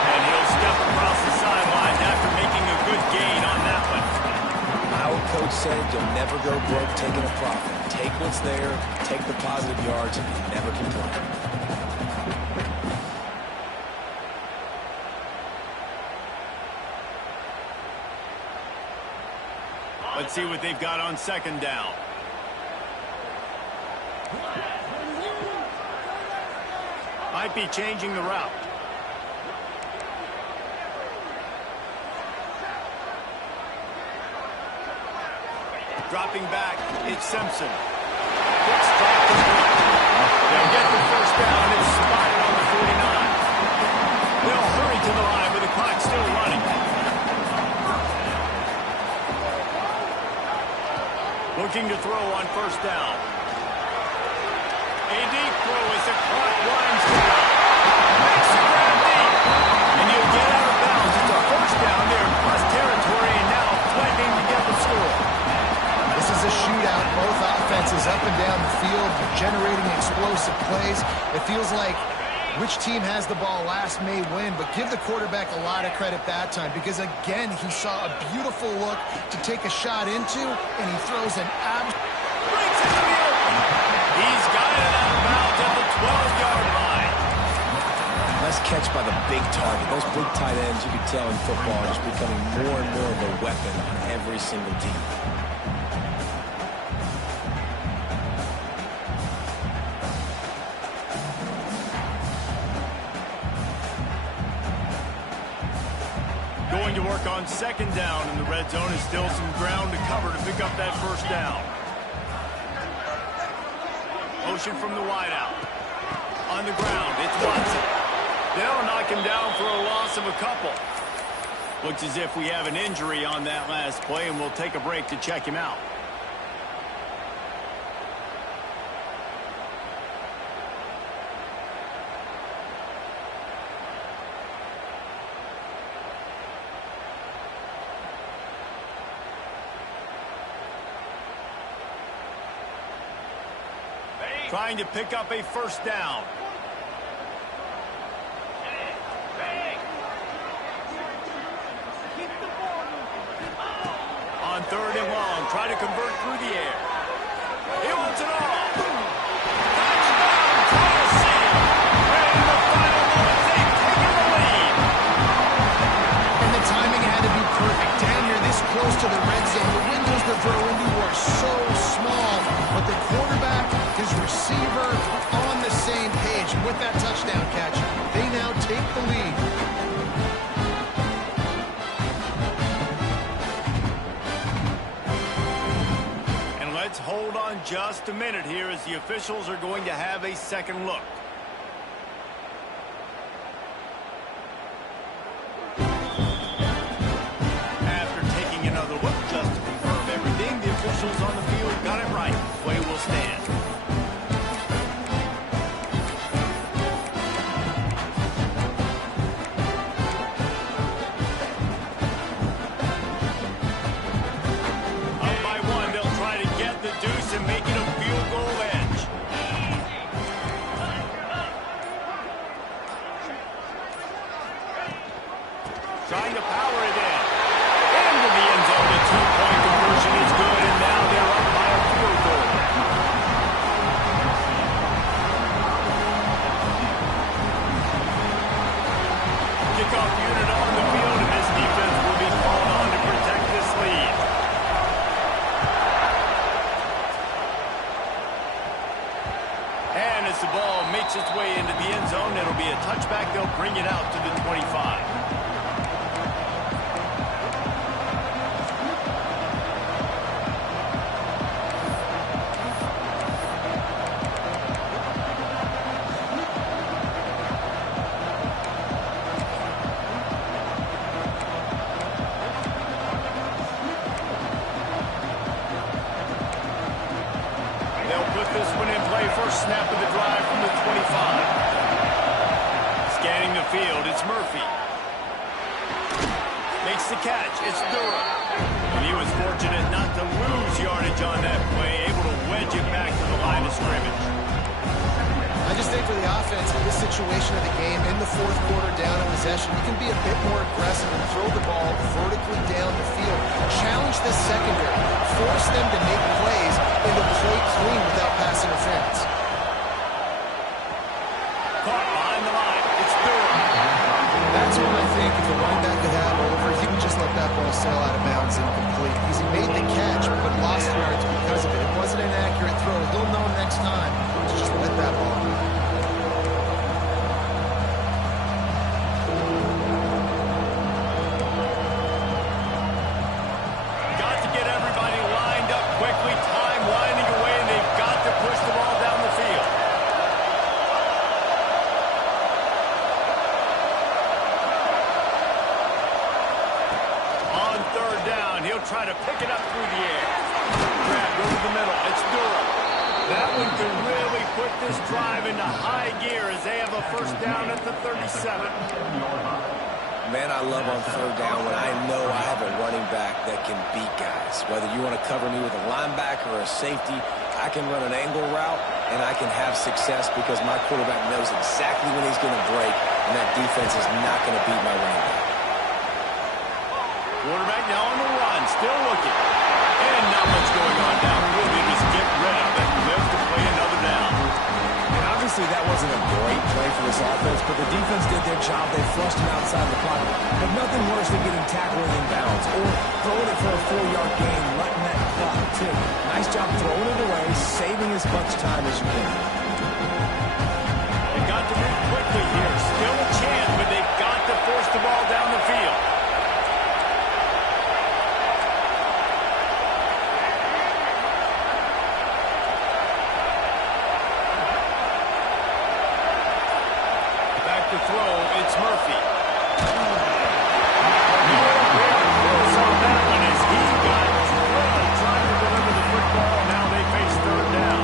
And he'll step across the sidelines after making a good gain on that one. Our coach said you'll never go broke taking a profit. Take what's there, take the positive yards, and never complain. Let's see what they've got on 2nd down. Might be changing the route. Dropping back, it's Simpson. Quick strike to the right. They'll get the 1st down. It's spotted on the 49. They'll hurry to the line with the clock still running. Looking to throw on 1st down. A deep throw as the clock winds down. Makes the grab deep. And you'll get out of bounds. It's a 1st down there in plus territory, and now threatening to get the score. This is a shootout. Both offenses up and down the field, generating explosive plays. It feels like which team has the ball last may win, but give the quarterback a lot of credit that time because, again, he saw a beautiful look to take a shot into, and he throws an Breaks into the open. He's got it out of bounds at the 12-yard line. Nice catch by the big target. Those big tight ends, you can tell in football, are just becoming more and more of a weapon on every single team. Going to work on 2nd down in the red zone. Is still some ground to cover to pick up that 1st down. Motion from the wideout. On the ground, it's Watson. They'll knock him down for a loss of a couple. Looks as if we have an injury on that last play, and we'll take a break to check him out. Trying to pick up a 1st down. On 3rd and long, try to convert through the air. He wants it all. Touchdown, Tennessee. And in the final moments, they've taken the lead. And the timing had to be perfect. Down here this close to the red zone, the windows to throw into are so small, but the quarterback, his receiver, on the same page. And with that touchdown catch, they now take the lead. And let's hold on just a minute here as the officials are going to have a second look. After taking another look just to confirm everything, the officials on the field got it right. Play will stand. Up by 1, they'll try to get the deuce and make it a field goal edge. Trying to power it in. Into the end zone. The 2-point conversion is good, and now they're up by a field goal. Kickoff unit on the field, and this defense will be called on to protect this lead. And as the ball makes its way into the end zone, it'll be a touchback. They'll bring it out to the 25. It's Murphy. Makes the catch. It's Durham. And he was fortunate not to lose yardage on that play, able to wedge it back to the line of scrimmage. I just think for the offense in this situation of the game, in the fourth quarter down in possession, you can be a bit more aggressive and throw the ball vertically down the field. Challenge this secondary. Force them to make plays and to play clean without pass interference. Caught behind the line. It's Durham. That's when I think if the linebacker had over, he would just let that ball sail out of bounds incomplete. Because he made the catch, but lost yards because of it. It wasn't an accurate throw. He'll know next time to just let that ball go. Got to get everybody lined up quickly. Time winding away, and they've got to push the ball down the field. On third down, he'll try to pick it up through the air. Grabbed over the middle. It's Durham. That one can really put this drive into high gear as they have a first down at the 37. Man, I love on third down when I know I have a running back that can beat guys. Whether you want to cover me with a linebacker or a safety, I can run an angle route, and I can have success because my quarterback knows exactly when he's going to break, and that defense is not going to beat my running back. Quarterback now on the run, still looking. And not much going on downfield. They just get rid of it, live to play another down. And obviously that wasn't a great play for this offense, but the defense did their job. They flushed him outside the pocket. But nothing worse than getting tackled in bounds or throwing it for a 4-yard gain, letting that clock tick. Nice job throwing it away, saving as much time as you can. They got to move quickly here. Still a chance, but they've got to force the ball down the field. To throw, it's Murphy. On that one as he got drilled trying to deliver the football. Now they face third down.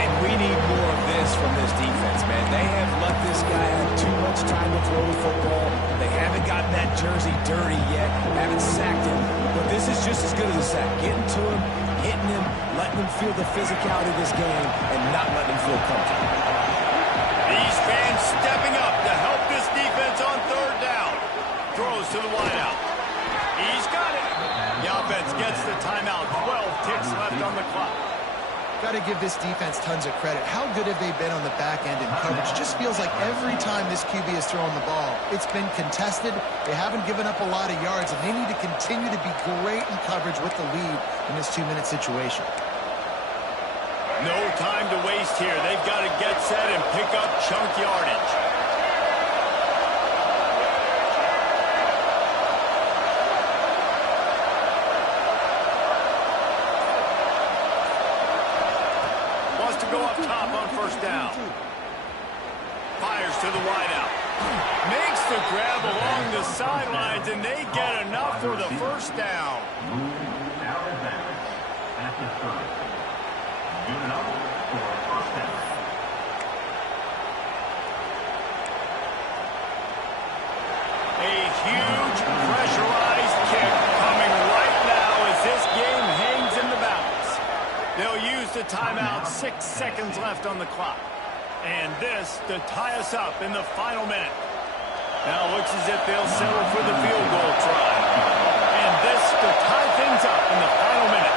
And we need more of this from this defense, man. They have let this guy have too much time to throw the football. They haven't gotten that jersey dirty yet, haven't sacked him. But this is just as good as a sack. Getting to him, hitting him, letting him feel the physicality of this game, and not letting him feel comfortable. These fans stepping up to help this defense on third down. Throws to the wideout. He's got it. The offense gets the timeout. 12 ticks left on the clock. Got to give this defense tons of credit. How good have they been on the back end in coverage? Just feels like every time this QB is throwing the ball, it's been contested. They haven't given up a lot of yards, and they need to continue to be great in coverage with the lead in this 2-minute situation. No time to waste here. They've got to get set and pick up chunk yardage. Wants to go up top on first down. Fires to the wideout. Makes the grab along the sidelines, and they get enough for the first down. Out of bounds at the 30. Good enough for a first down. A huge pressurized kick coming right now as this game hangs in the balance. They'll use the timeout. 6 seconds left on the clock. And this to tie us up in the final minute. Now it looks as if they'll settle for the field goal try. And this to tie things up in the final minute.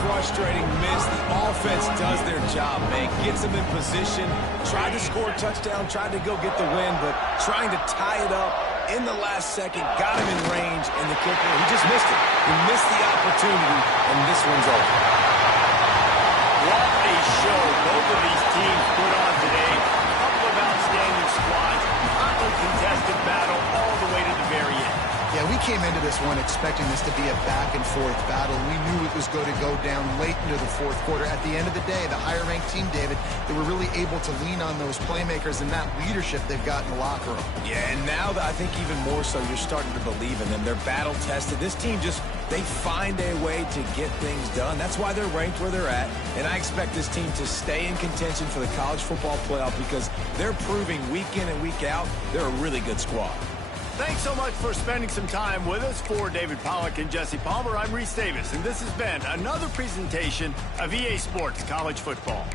Frustrating miss. The offense does their job, man. Gets them in position. Tried to score a touchdown. Tried to go get the win, but trying to tie it up in the last second. Got him in range, and the kicker, he just missed it. He missed the opportunity, and this one's over. What a show both of these teams put on today. A couple of outstanding squads. Hotly contested battle all the way to the very end. Yeah, we came into this one expecting this to be a back-and-forth battle. We knew it was going to go down late into the fourth quarter. At the end of the day, the higher-ranked team, David, they were really able to lean on those playmakers and that leadership they've got in the locker room. Yeah, and now I think even more so, you're starting to believe in them. They're battle-tested. This team they find a way to get things done. That's why they're ranked where they're at. And I expect this team to stay in contention for the college football playoff because they're proving week in and week out they're a really good squad. Thanks so much for spending some time with us. For David Pollack and Jesse Palmer, I'm Reese Davis, and this has been another presentation of EA Sports College Football.